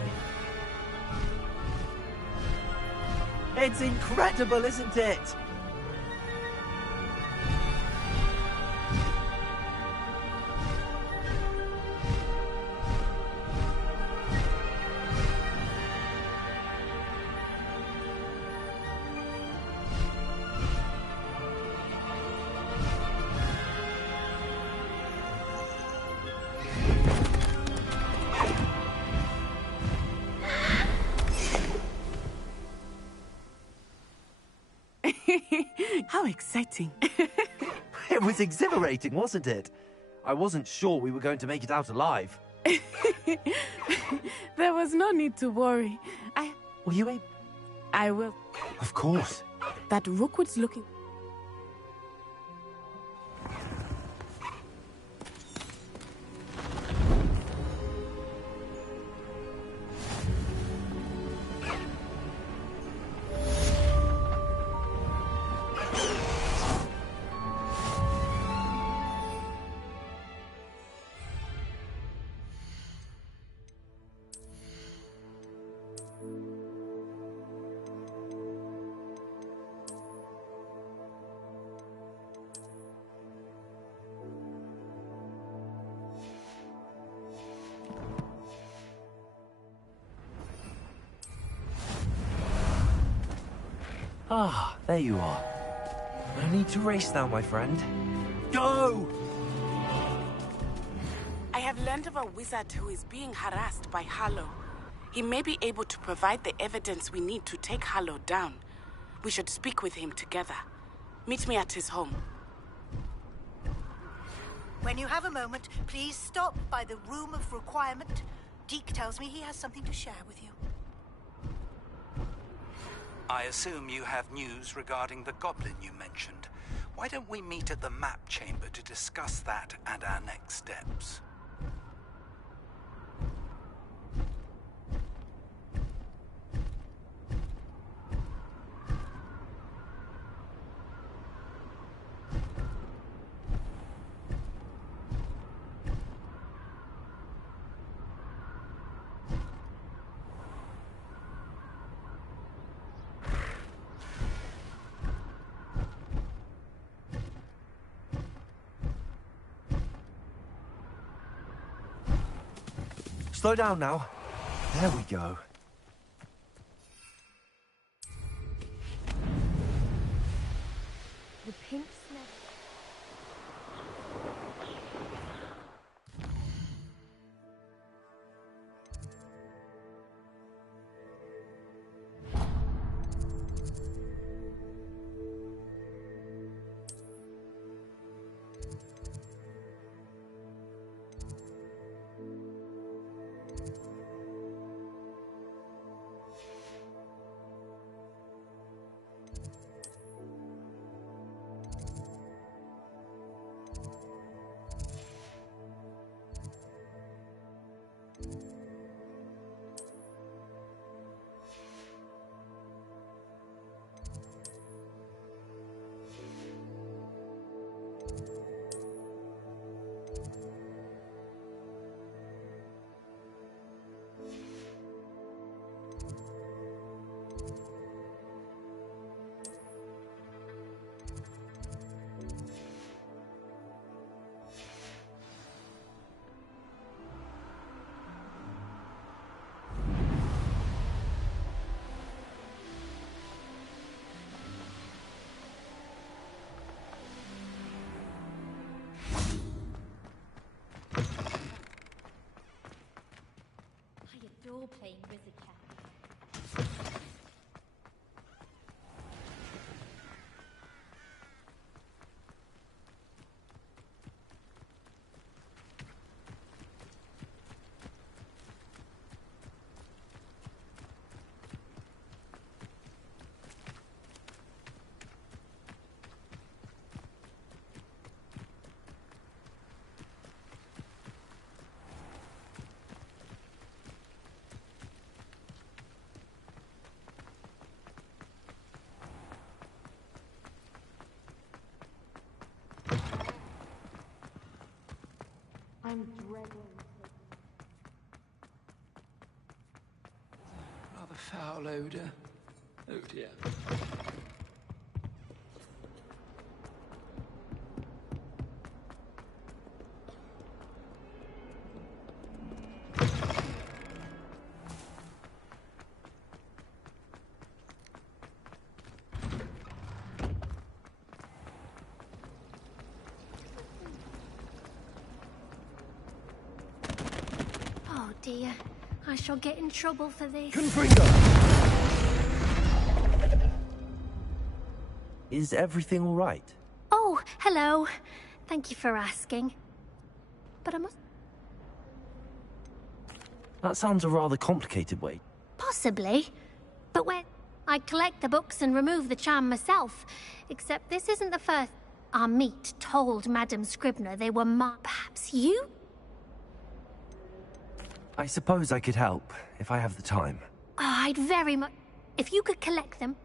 It's incredible, isn't it? How exciting. It was exhilarating, wasn't it? I wasn't sure we were going to make it out alive. There was no need to worry. Will you able? I will. Of course. That Rookwood's looking... Ah, there you are. No need to race now, my friend. Go! I have learned of a wizard who is being harassed by Harlow. He may be able to provide the evidence we need to take Harlow down. We should speak with him together. Meet me at his home. When you have a moment, please stop by the Room of Requirement. Deke tells me he has something to share with you. I assume you have news regarding the goblin you mentioned. Why don't we meet at the map chamber to discuss that and our next steps? Slow down now. There we go. The pink snake. adore playing Wizard Cat. I'm dreading. Rather foul odour. Oh dear. Oh dear, I shall get in trouble for this. Is everything all right? Oh, hello. Thank you for asking. But I must... That sounds a rather complicated way. Possibly. But when I collect the books and remove the charm myself. Except this isn't the first... Our meat told Madame Scribner they were perhaps you? I suppose I could help, if I have the time. Oh, I'd very much... If you could collect them...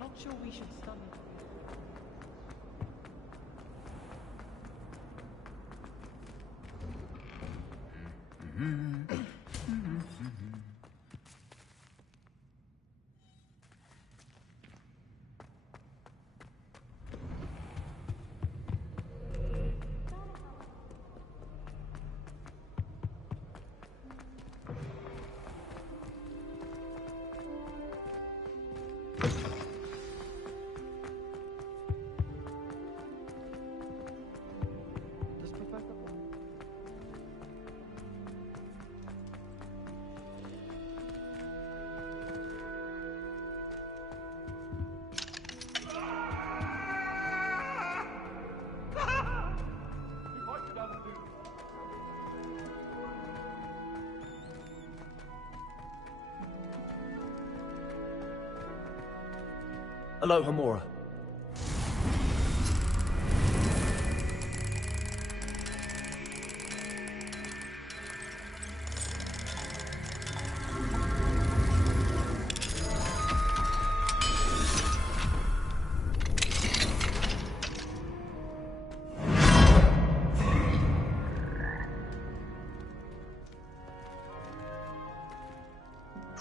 Not sure we should stop. Hello, Hamora.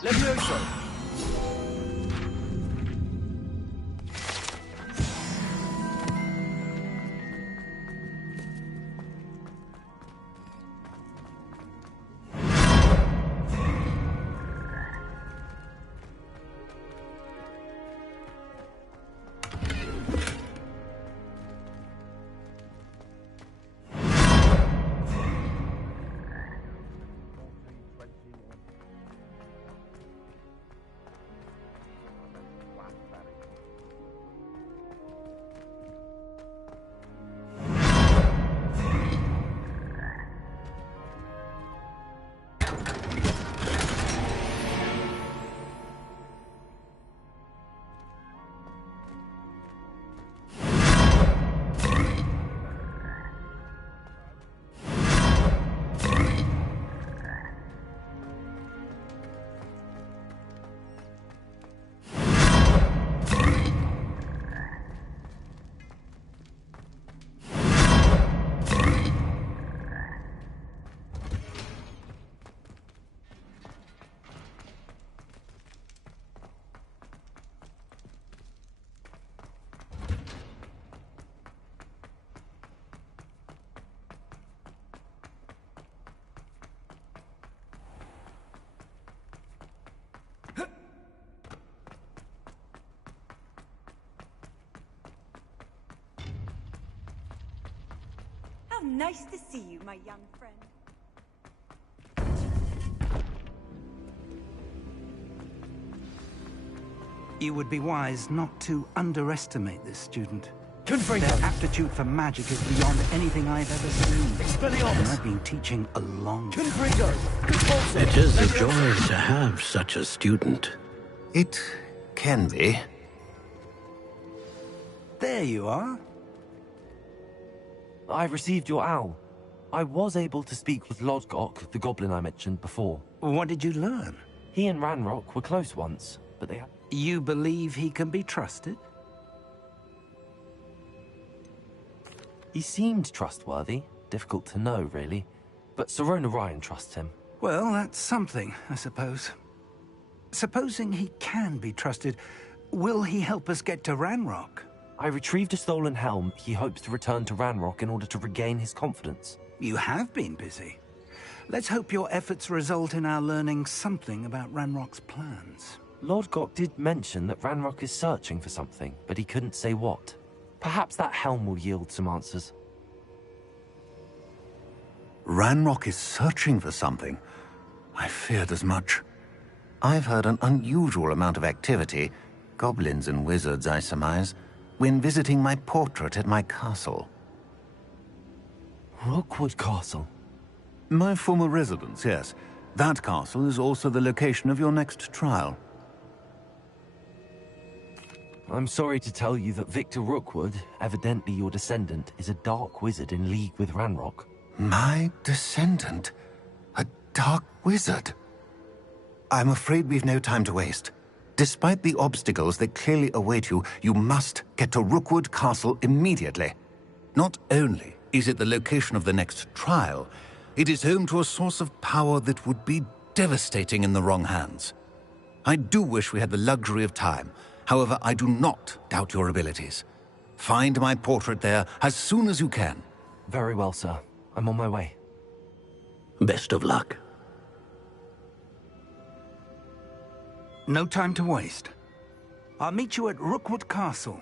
Levioso! Nice to see you, my young friend. You would be wise not to underestimate this student. Confringo. Their aptitude for magic is beyond anything I've ever seen. Expelliarmus. I've been teaching a long time. Confringo. It is a joy to have such a student. It can be. There you are. I received your owl. I was able to speak with Lodgok, the goblin I mentioned before. What did you learn? He and Ranrock were close once, but they had... You believe he can be trusted? He seemed trustworthy. Difficult to know, really. But Sirona Ryan trusts him. Well, that's something, I suppose. Supposing he can be trusted, will he help us get to Ranrock? I retrieved a stolen helm. He hopes to return to Ranrock in order to regain his confidence. You have been busy. Let's hope your efforts result in our learning something about Ranrock's plans. Lodgok did mention that Ranrock is searching for something, but he couldn't say what. Perhaps that helm will yield some answers. Ranrock is searching for something. I feared as much. I've heard an unusual amount of activity, goblins and wizards, I surmise, when visiting my portrait at my castle. Rookwood Castle? My former residence, yes. That castle is also the location of your next trial. I'm sorry to tell you that Victor Rookwood, evidently your descendant, is a dark wizard in league with Ranrock. My descendant? A dark wizard? I'm afraid we've no time to waste. Despite the obstacles that clearly await you, you must get to Rookwood Castle immediately. Not only is it the location of the next trial, it is home to a source of power that would be devastating in the wrong hands. I do wish we had the luxury of time. However, I do not doubt your abilities. Find my portrait there as soon as you can. Very well, sir. I'm on my way. Best of luck. No time to waste. I'll meet you at Rookwood Castle.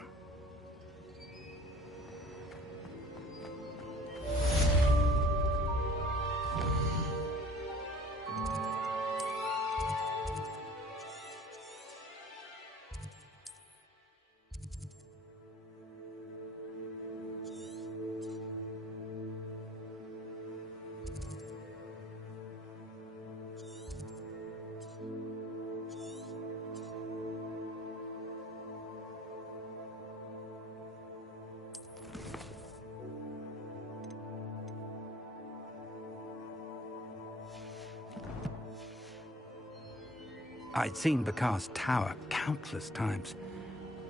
I'd seen Bakar's tower countless times.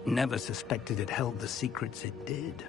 Never suspected it held the secrets it did.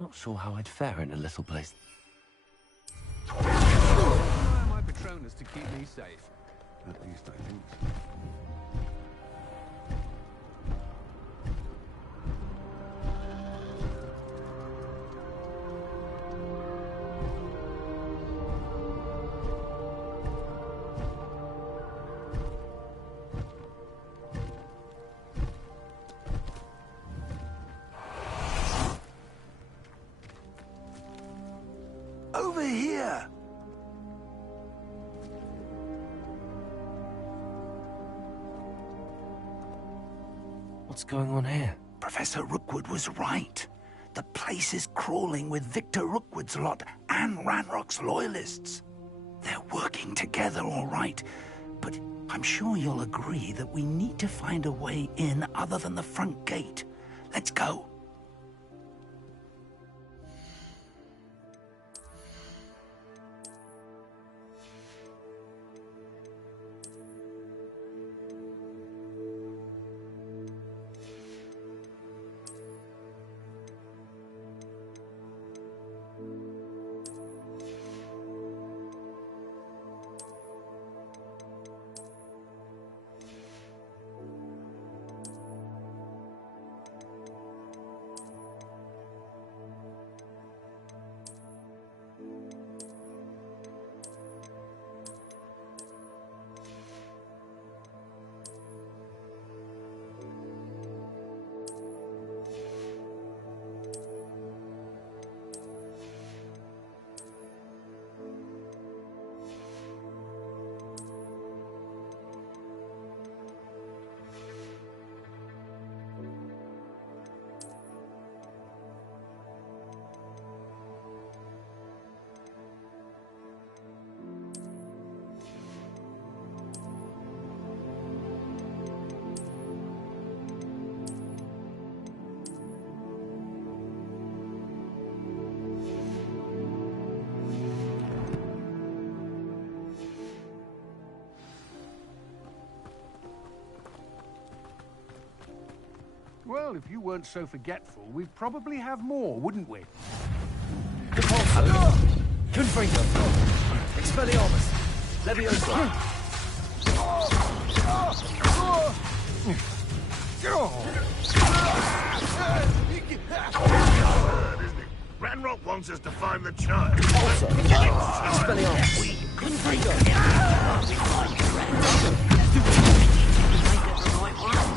Not sure how I'd fare in a little place. My Patronus to keep me safe. At least I think so. over here! What's going on here? Professor Rookwood was right. The place is crawling with Victor Rookwood's lot and Ranrock's loyalists. They're working together, all right, but I'm sure you'll agree that we need to find a way in other than the front gate. Let's go. Well, if you weren't so forgetful, we'd probably have more, wouldn't we? Confringo! Expelliarmus! Leviosa! Ranrock wants us to find the child. Also, Expelliarmus! Confringo!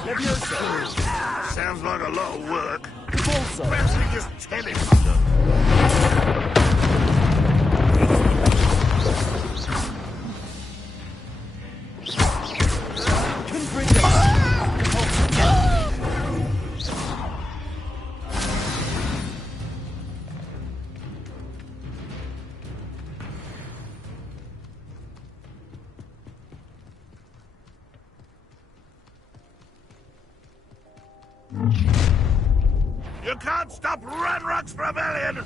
Leviosa! Sounds like a lot of work. Convulso! Perhaps we just tell him something. You can't stop Ranrock's rebellion!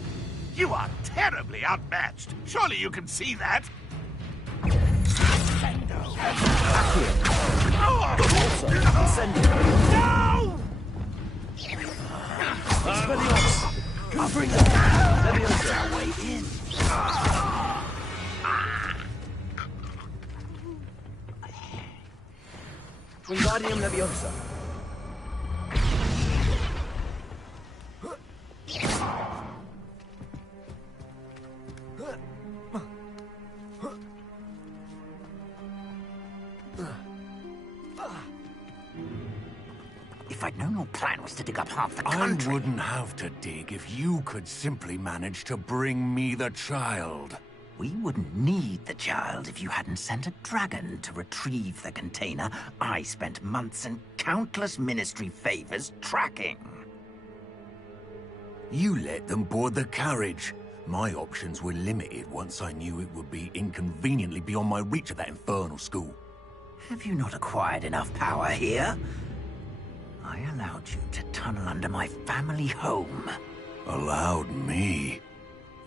You are terribly outmatched. Surely you can see that. No! Expelliarmus! Confringo! Leviosa! Our way in. Wingardium Leviosa! If I'd known your plan was to dig up half the I country... wouldn't have to dig if you could simply manage to bring me the child. We wouldn't need the child if you hadn't sent a dragon to retrieve the container I spent months and countless ministry favors tracking. You let them board the carriage. My options were limited once I knew it would be inconveniently beyond my reach at that infernal school. Have you not acquired enough power here? I allowed you to tunnel under my family home. Allowed me?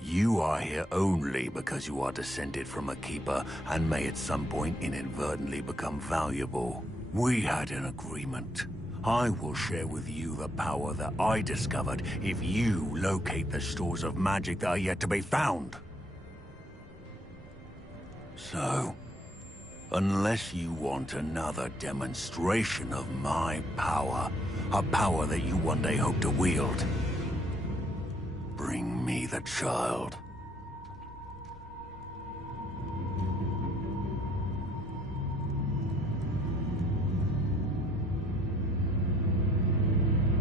You are here only because you are descended from a keeper and may at some point inadvertently become valuable. We had an agreement. I will share with you the power that I discovered if you locate the stores of magic that are yet to be found. So, unless you want another demonstration of my power, a power that you one day hope to wield, bring me the child.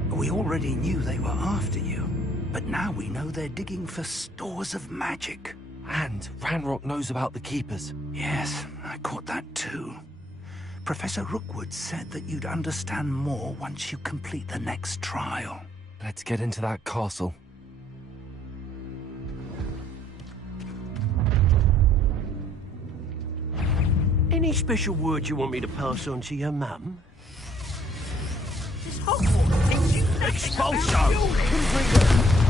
We already knew they were after you, but now we know they're digging for stores of magic. And Ranrock knows about the Keepers. Yes, I caught that too. Professor Rookwood said that you'd understand more once you complete the next trial. Let's get into that castle. Any special words you want me to pass on to your mum? This Hogwarts thinks you expulso!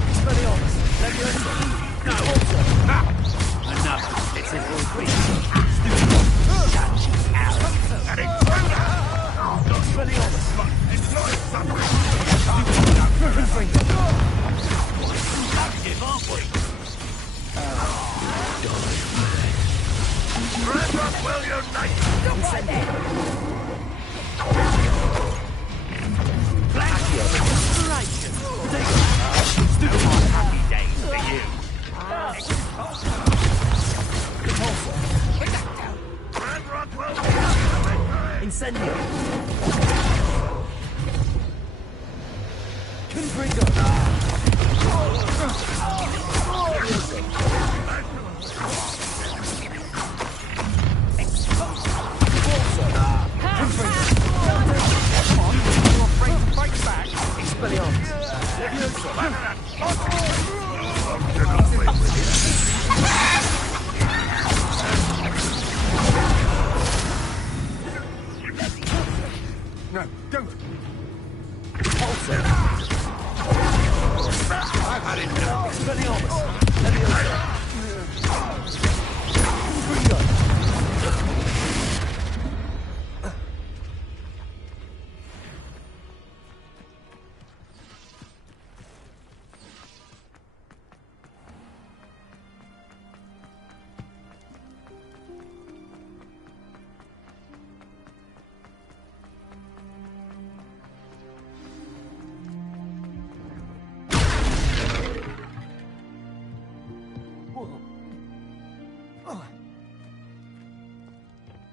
Expelliarmus! No! Enough! It's an all-green. Ranrock will unite! Happy days for you. Ranrock will Incendio! No, don't! I've had enough.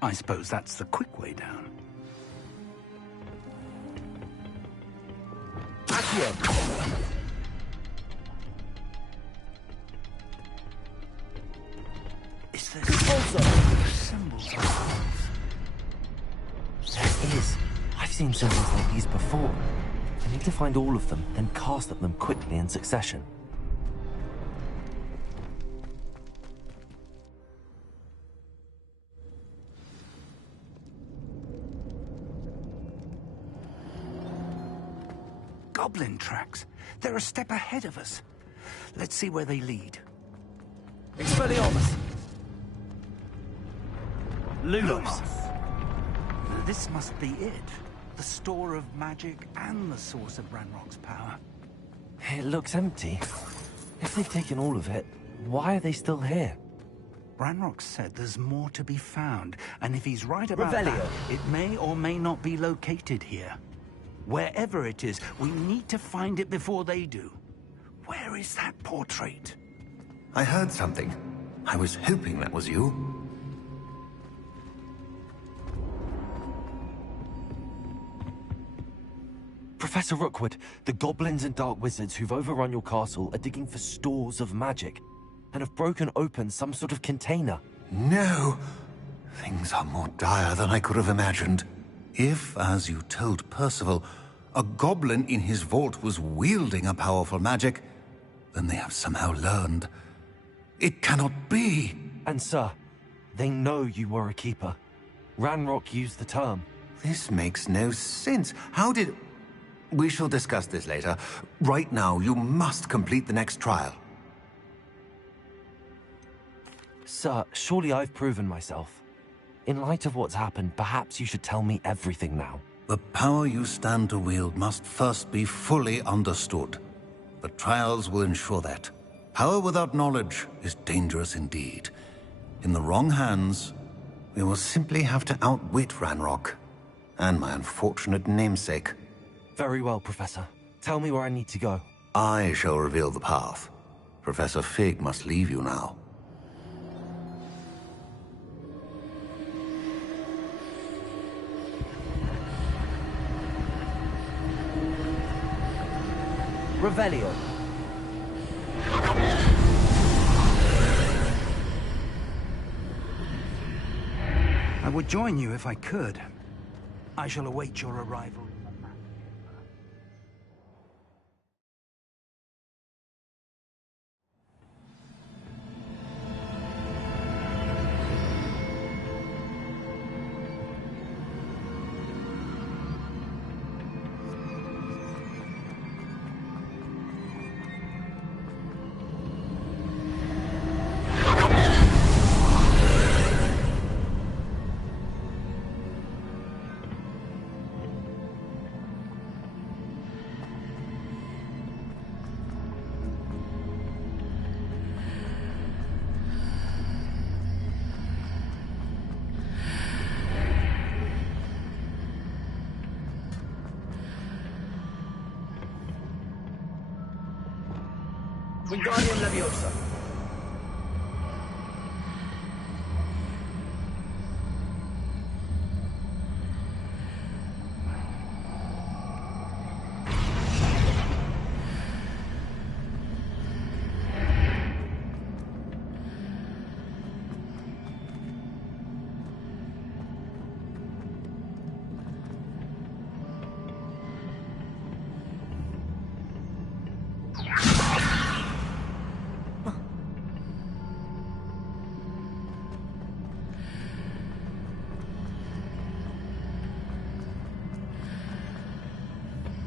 I suppose that's the quick way down. Is there symbols? There is. I've seen symbols like these before. I need to find all of them, then cast at them quickly in succession. Goblin tracks. They're a step ahead of us. Let's see where they lead. Expelliarmus! Lumos! This must be it. The store of magic and the source of Ranrock's power. It looks empty. If they've taken all of it, why are they still here? Ranrock said there's more to be found, and if he's right about Revelio. that, it may or may not be located here. Wherever it is, we need to find it before they do. Where is that portrait? I heard something. I was hoping that was you. Professor Rookwood, the goblins and dark wizards who've overrun your castle are digging for stores of magic and have broken open some sort of container. No! Things are more dire than I could have imagined. If, as you told Percival, a goblin in his vault was wielding a powerful magic, then they have somehow learned. It cannot be! And sir, they know you were a keeper. Ranrock used the term. This makes no sense. How did... We shall discuss this later. Right now, you must complete the next trial. Sir, surely I've proven myself. In light of what's happened, perhaps you should tell me everything now. The power you stand to wield must first be fully understood. The trials will ensure that. Power without knowledge is dangerous indeed. In the wrong hands, we will simply have to outwit Ranrock and my unfortunate namesake. Very well, Professor. Tell me where I need to go. I shall reveal the path. Professor Fig must leave you now. Revelio. would join you if I could. I shall await your arrival. Wingardium Leviosa.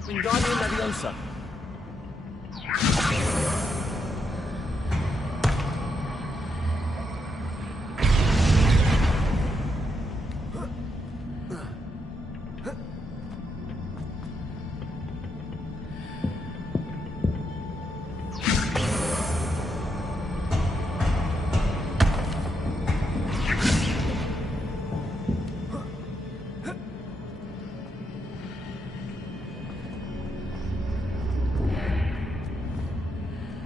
Wingardium Leviosa.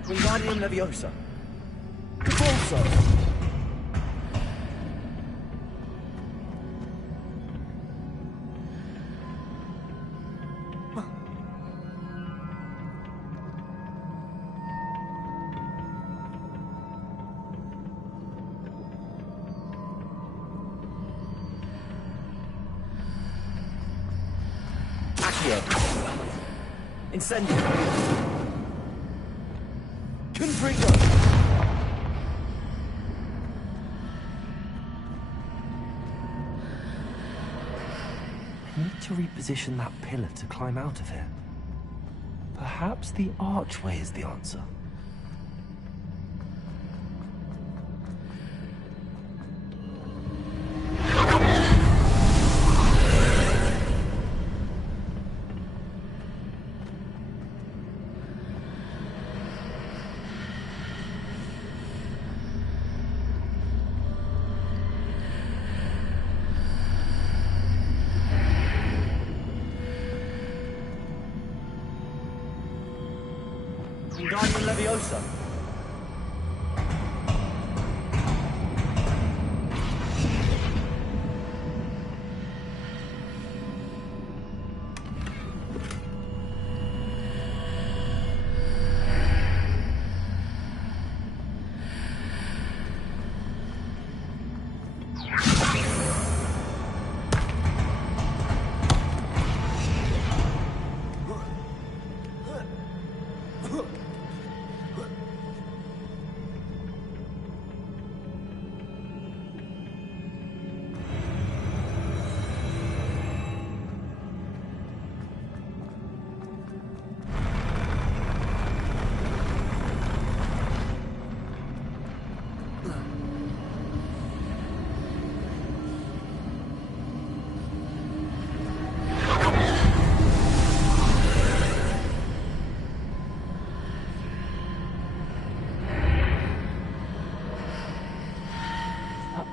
Wingardium Leviosa. Convulso. Accio. Incendio. Confringo. I need to reposition that pillar to climb out of here. Perhaps the archway is the answer. Wingardium Leviosa.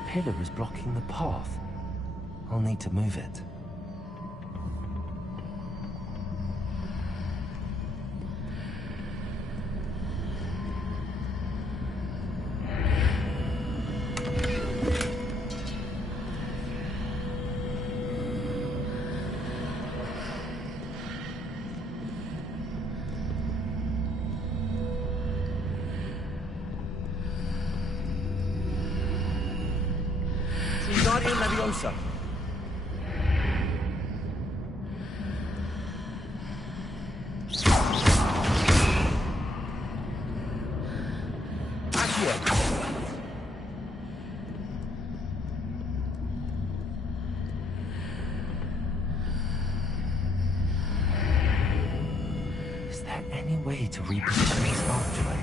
Pillar is blocking the path. I'll need to move it. Wingardium Wingardium Leviosa. Is there any way to reposition this archway?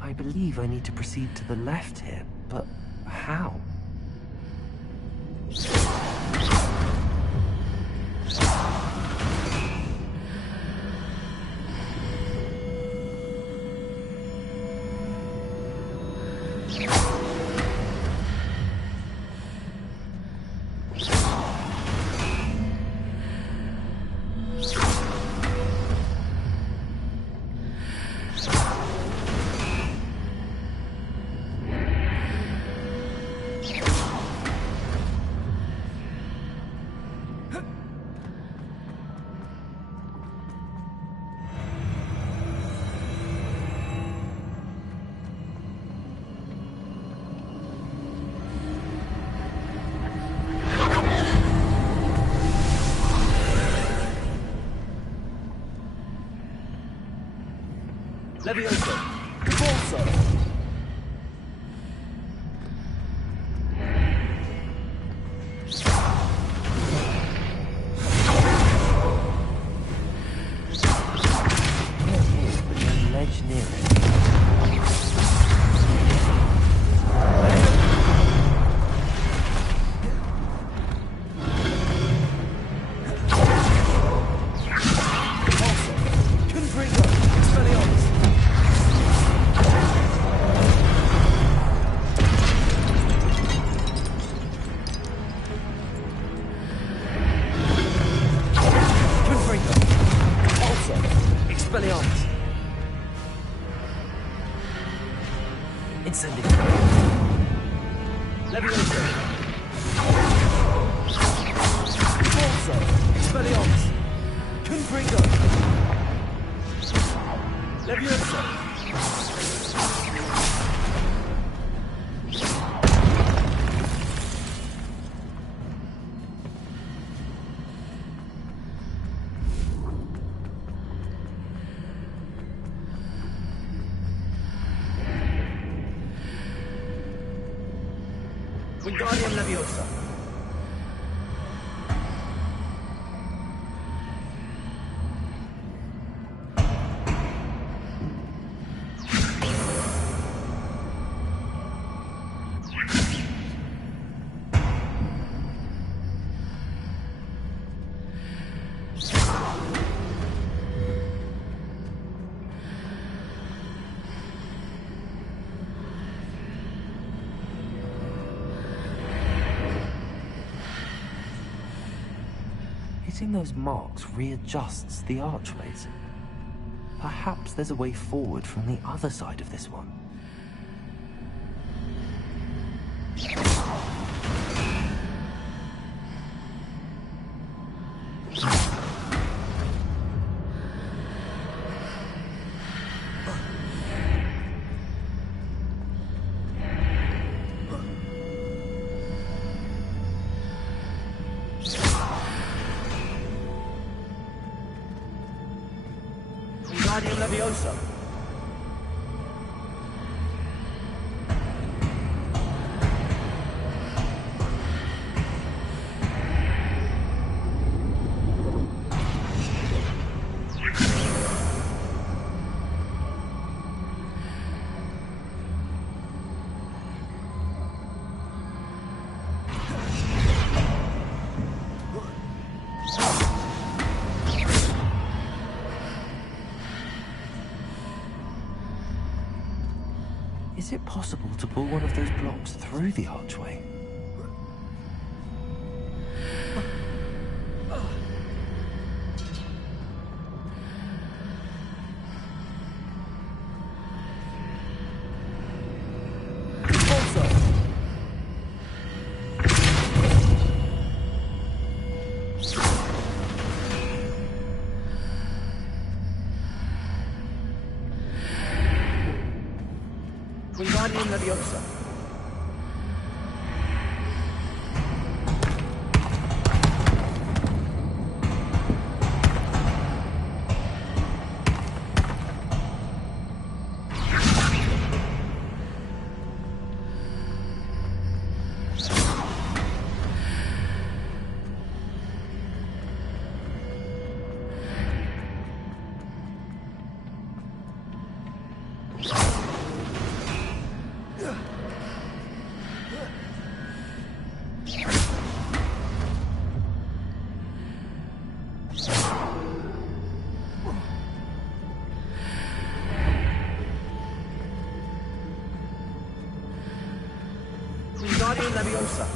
I believe I need to proceed to the left here, but how? Leviosa. Convulso. Ledge near it. Wingardium Leviosa. Getting those marks readjusts the archways. Perhaps there's a way forward from the other side of this one. Wingardium Leviosa. Is it possible to pull one of those blocks through the archway? Wingardium Leviosa. Wingardium Leviosa.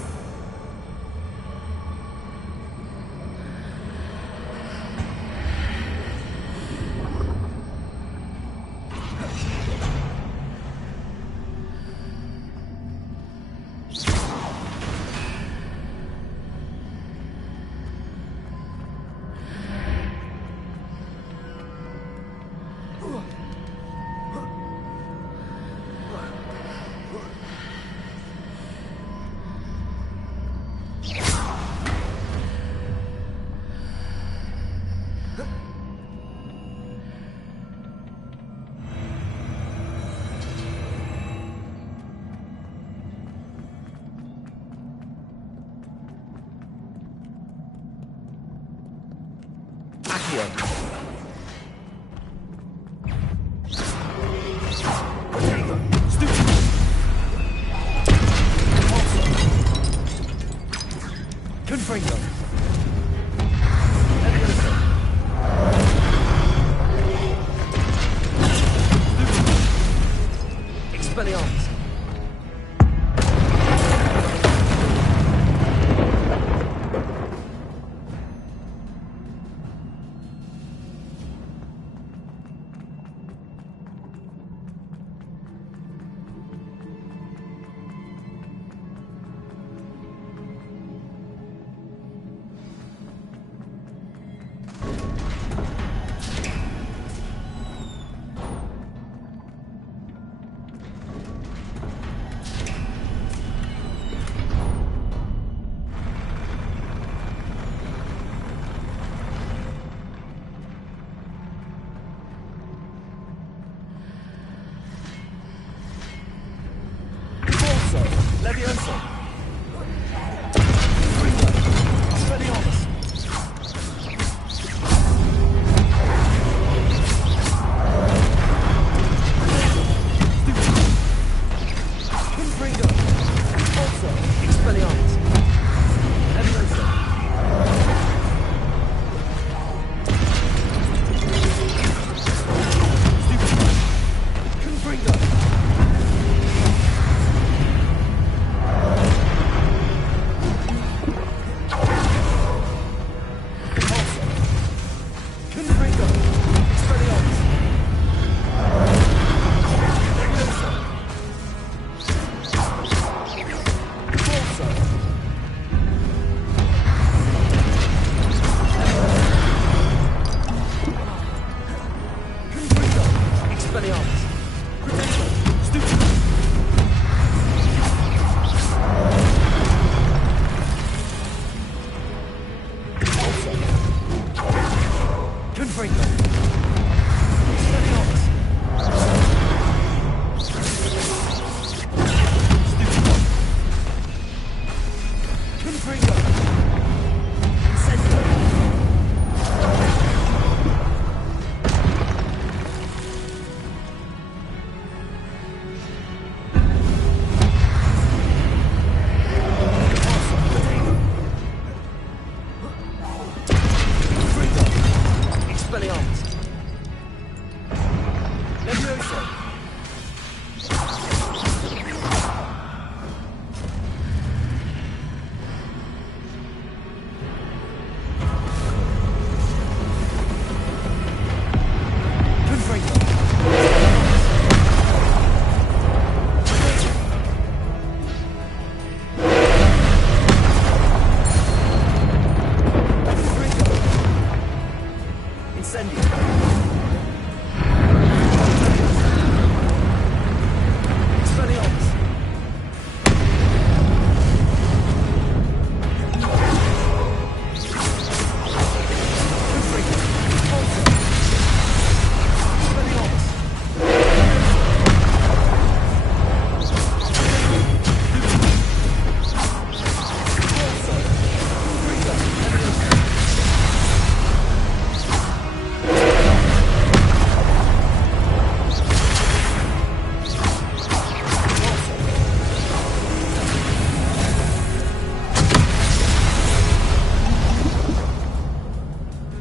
Confringo. Expelliarmus. Confringo.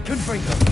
Confringo.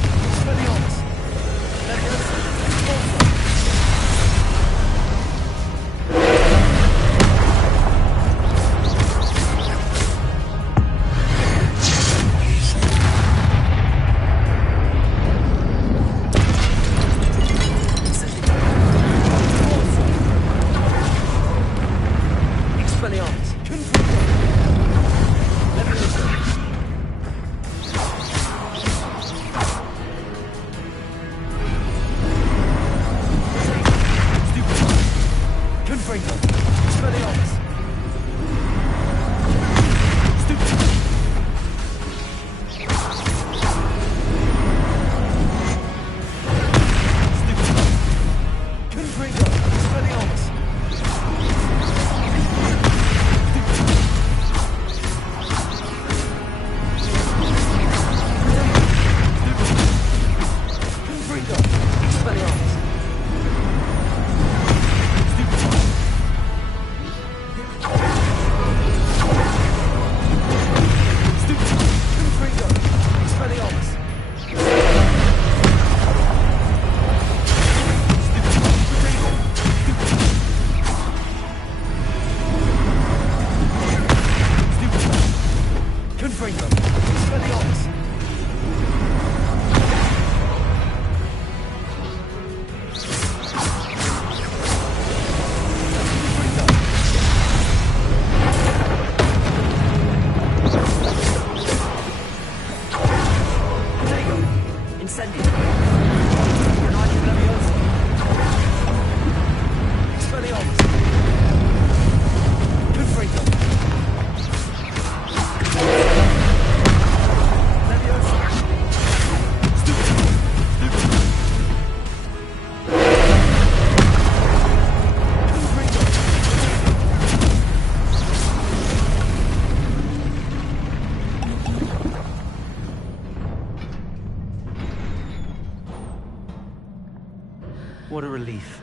What a relief.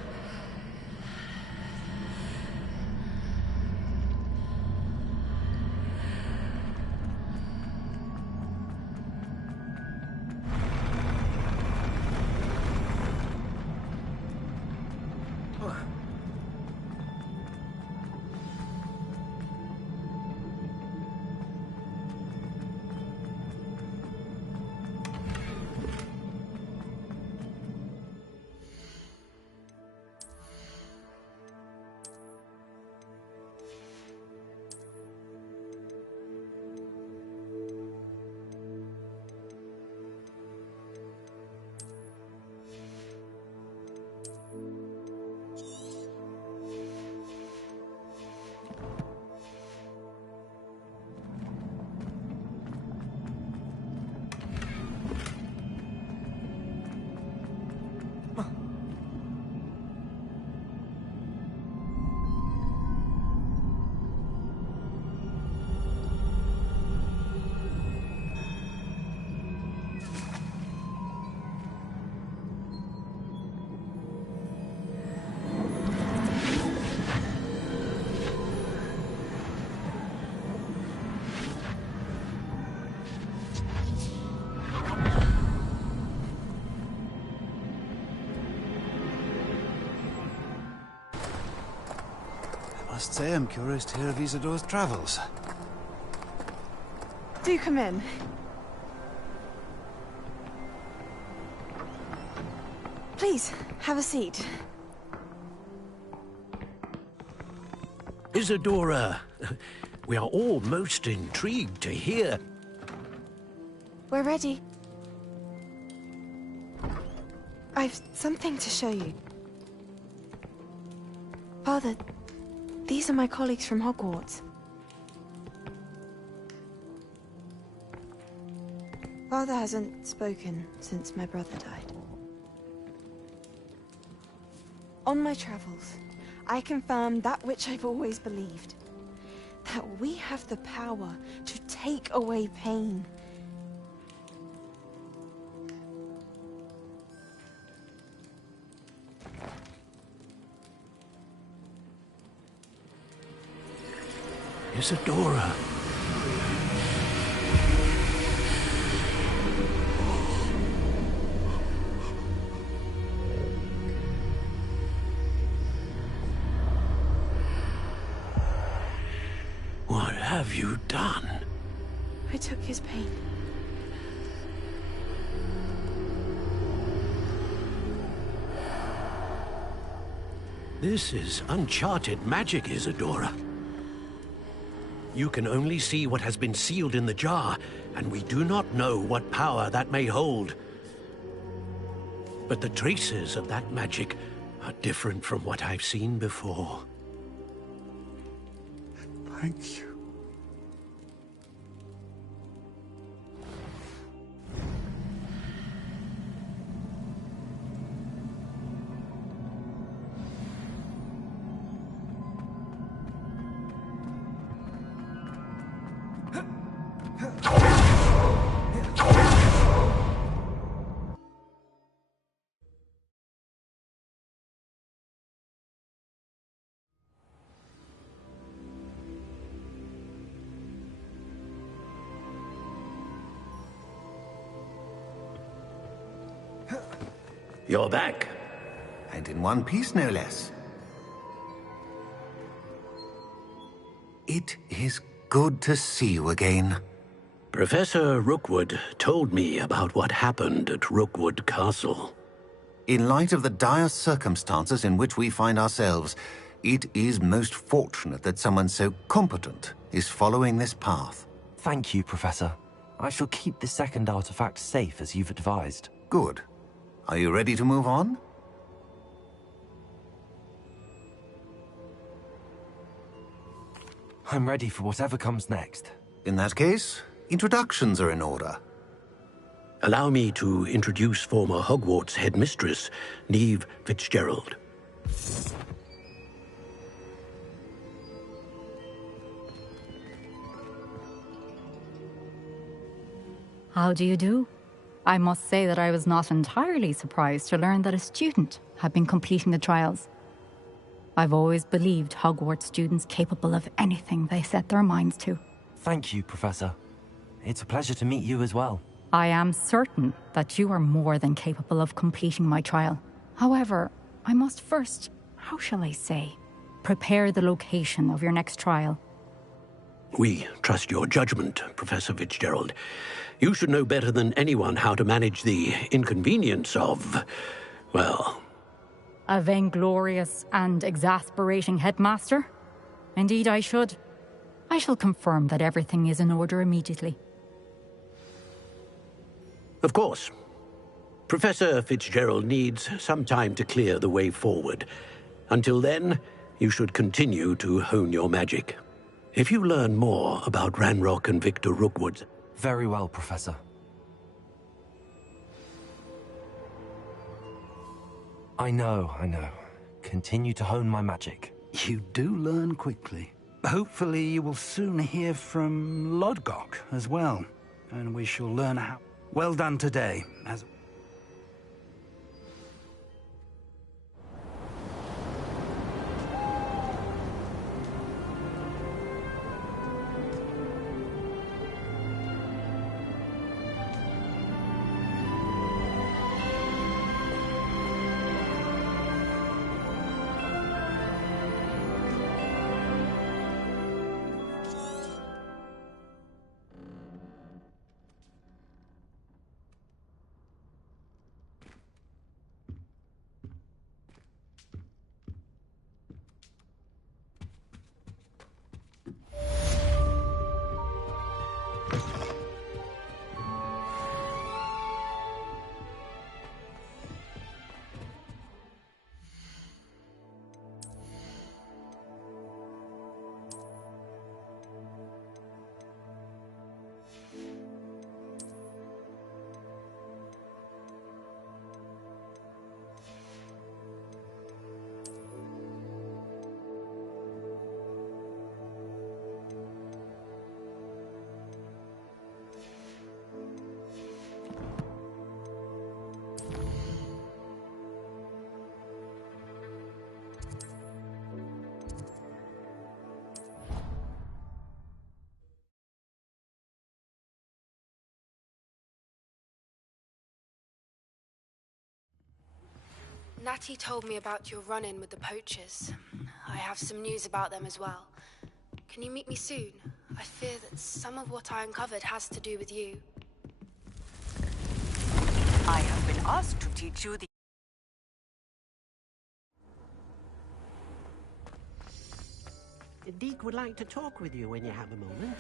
Must say I'm curious to hear of Isadora's travels. Do come in. Please, have a seat. Isadora, we are all most intrigued to hear. We're ready. I've something to show you. Father, these are my colleagues from Hogwarts. Father hasn't spoken since my brother died. On my travels, I confirmed that which I've always believed. That we have the power to take away pain. Isadora. What have you done? I took his pain. This is uncharted magic, Isadora. You can only see what has been sealed in the jar, and we do not know what power that may hold. But the traces of that magic are different from what I've seen before. Thank you. You're back. And in one piece, no less. It is good to see you again. Professor Rookwood told me about what happened at Rookwood Castle. In light of the dire circumstances in which we find ourselves, it is most fortunate that someone so competent is following this path. Thank you, Professor. I shall keep the second artifact safe as you've advised. Good. Are you ready to move on? I'm ready for whatever comes next. In that case, introductions are in order. Allow me to introduce former Hogwarts headmistress, Neve Fitzgerald. How do you do? I must say that I was not entirely surprised to learn that a student had been completing the trials. I've always believed Hogwarts students capable of anything they set their minds to. Thank you, Professor. It's a pleasure to meet you as well. I am certain that you are more than capable of completing my trial. However, I must first, how shall I say, prepare the location of your next trial. We trust your judgment, Professor Fitzgerald. You should know better than anyone how to manage the inconvenience of, well... A vainglorious and exasperating headmaster? Indeed I should. I shall confirm that everything is in order immediately. Of course. Professor Fitzgerald needs some time to clear the way forward. Until then, you should continue to hone your magic. If you learn more about Ranrock and Victor Rookwood... Very well, Professor. I know. Continue to hone my magic. You do learn quickly. Hopefully you will soon hear from Lodgok as well, and we shall learn how... Well done today, as... Natty told me about your run-in with the poachers. I have some news about them as well. Can you meet me soon? I fear that some of what I uncovered has to do with you. I have been asked to teach you the... Deke would like to talk with you when you have a moment.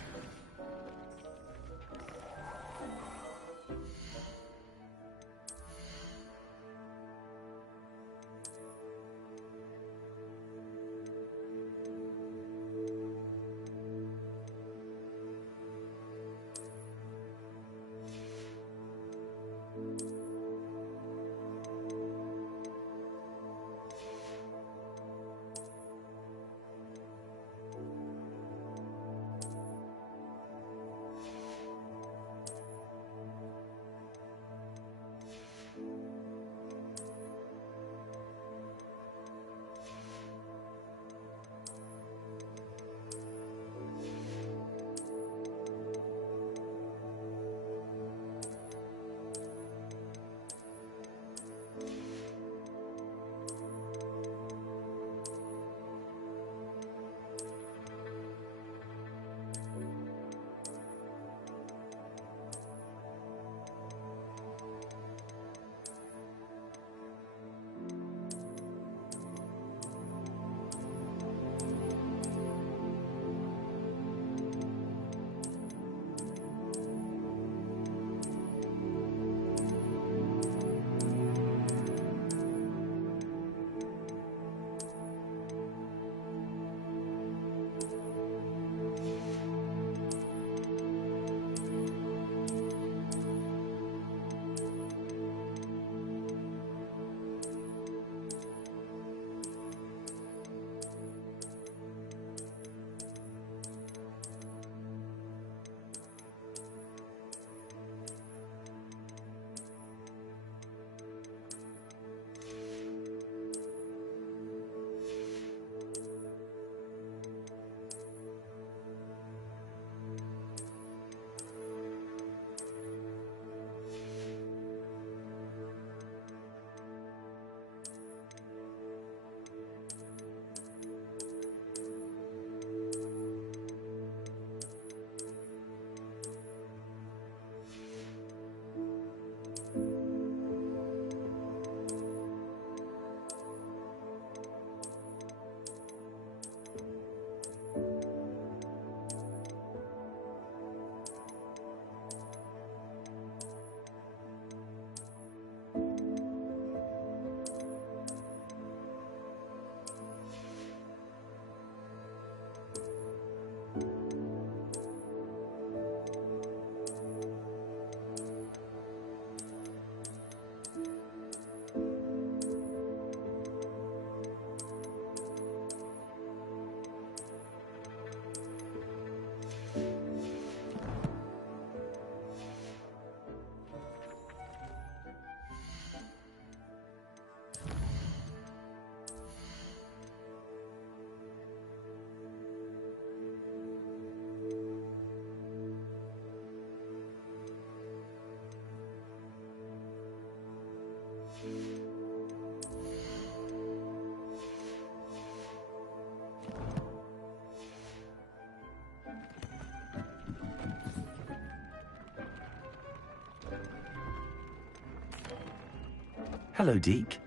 Hello, Deke.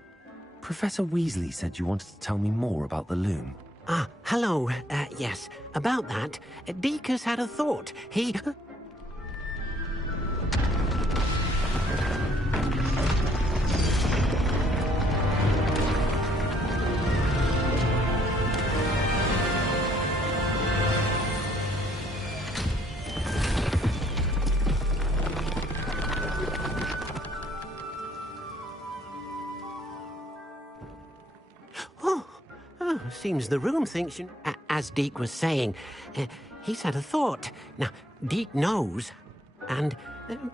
Professor Weasley said you wanted to tell me more about the loom. Ah, hello. Yes, about that, Deke has had a thought. He... Seems the room thinks you... As Deke was saying, he's had a thought. Now, Deke knows, and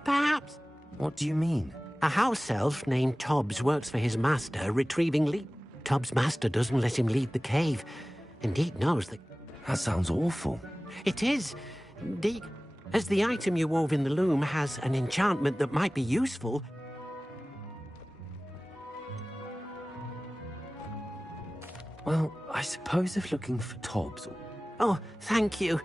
perhaps... What do you mean? A house elf named Tobbs works for his master, retrieving Tobbs' master doesn't let him leave the cave, and Deke knows that... That sounds awful. It is. Deke, as the item you wove in the loom has an enchantment that might be useful... Well, I suppose if looking for Tobbs... Oh, thank you.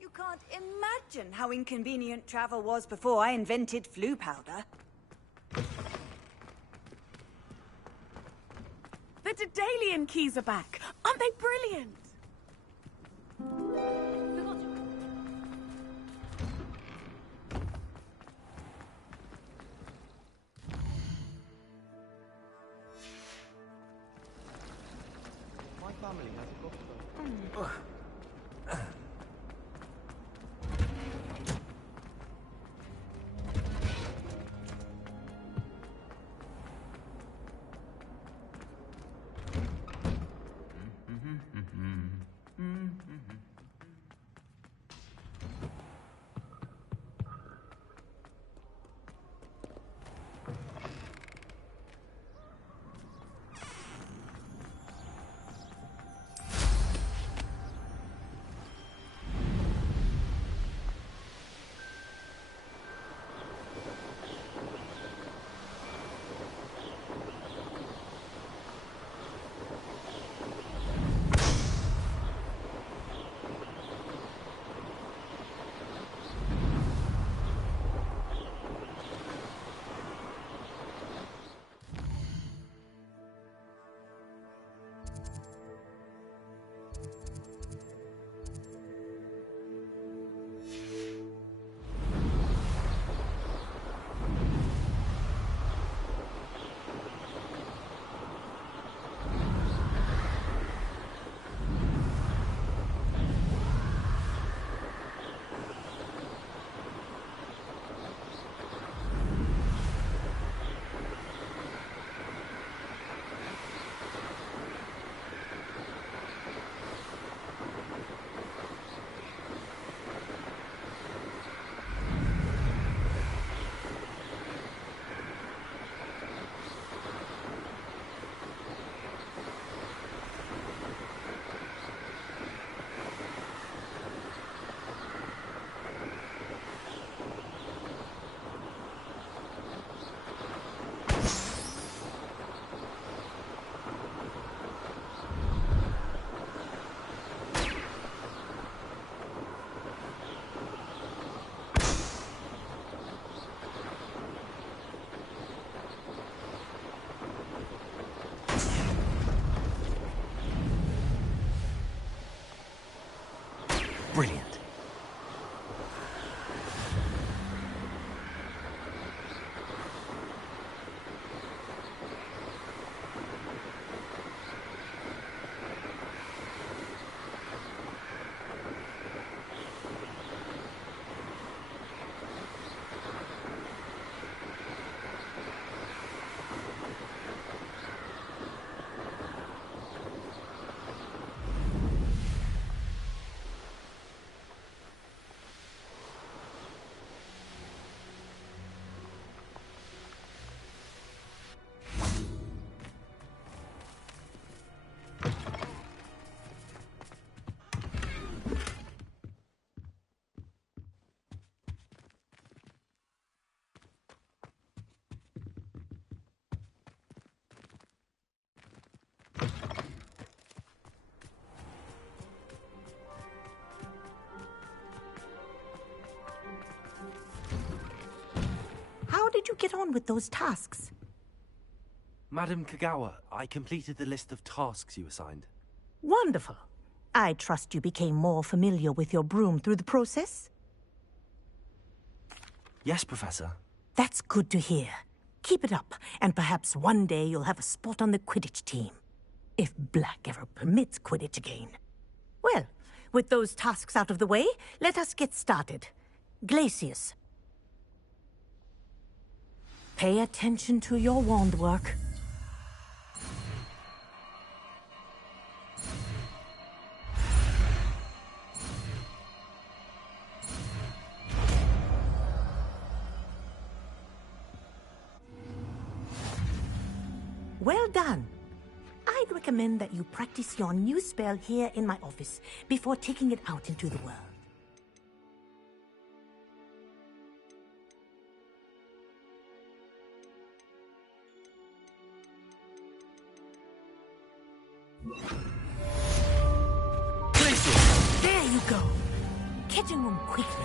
You can't imagine how inconvenient travel was before I invented flu powder. The Daedalian keys are back. Aren't they brilliant? My family has a book. Brilliant. get on with those tasks? Madam Kagawa, I completed the list of tasks you assigned. Wonderful. I trust you became more familiar with your broom through the process? Yes, Professor. That's good to hear. Keep it up, and perhaps one day you'll have a spot on the Quidditch team. If Black ever permits Quidditch again. Well, with those tasks out of the way, let us get started. Glacius. Pay attention to your wand work. Well done. I'd recommend that you practice your new spell here in my office before taking it out into the world. There you go. Catching them quickly.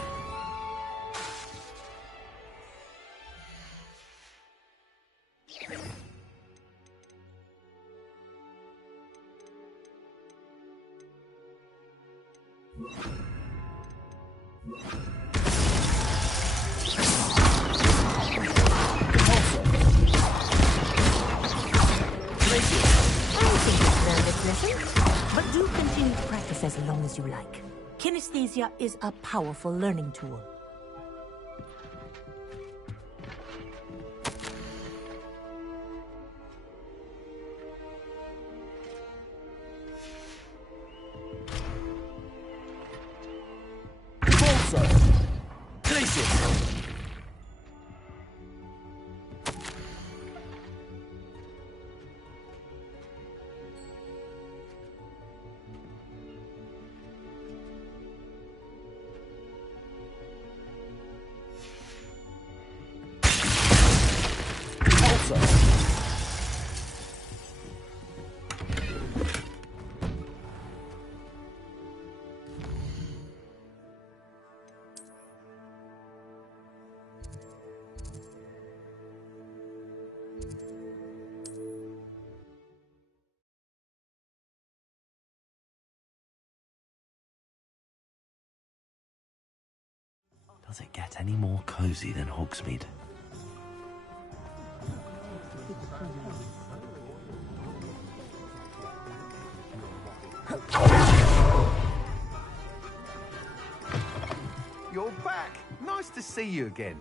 But do continue to practice as long as you like. Kinesthesia is a powerful learning tool. Does it get any more cozy than Hogsmeade? You're back. Nice to see you again.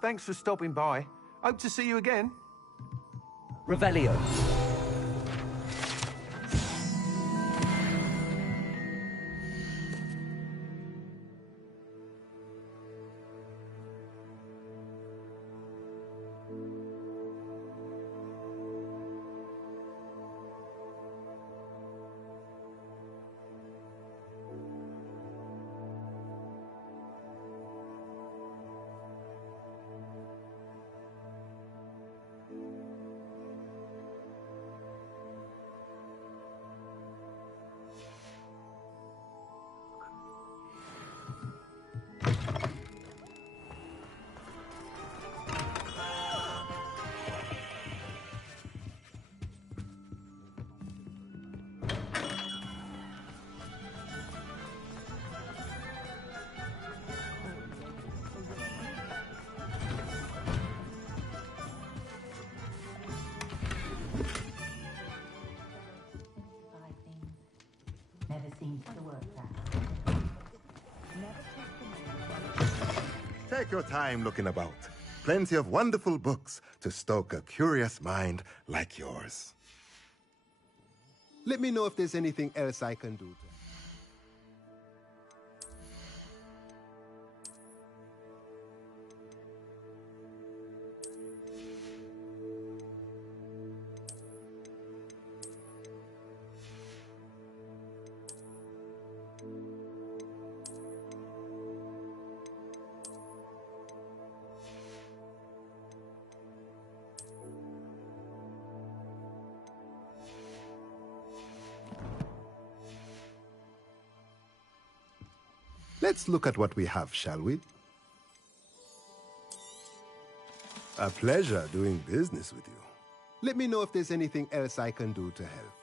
Thanks for stopping by. Hope to see you again. Revelio. Take your time looking about. Plenty of wonderful books to stoke a curious mind like yours. Let me know if there's anything else I can do. Let's look at what we have, shall we? A pleasure doing business with you. Let me know if there's anything else I can do to help.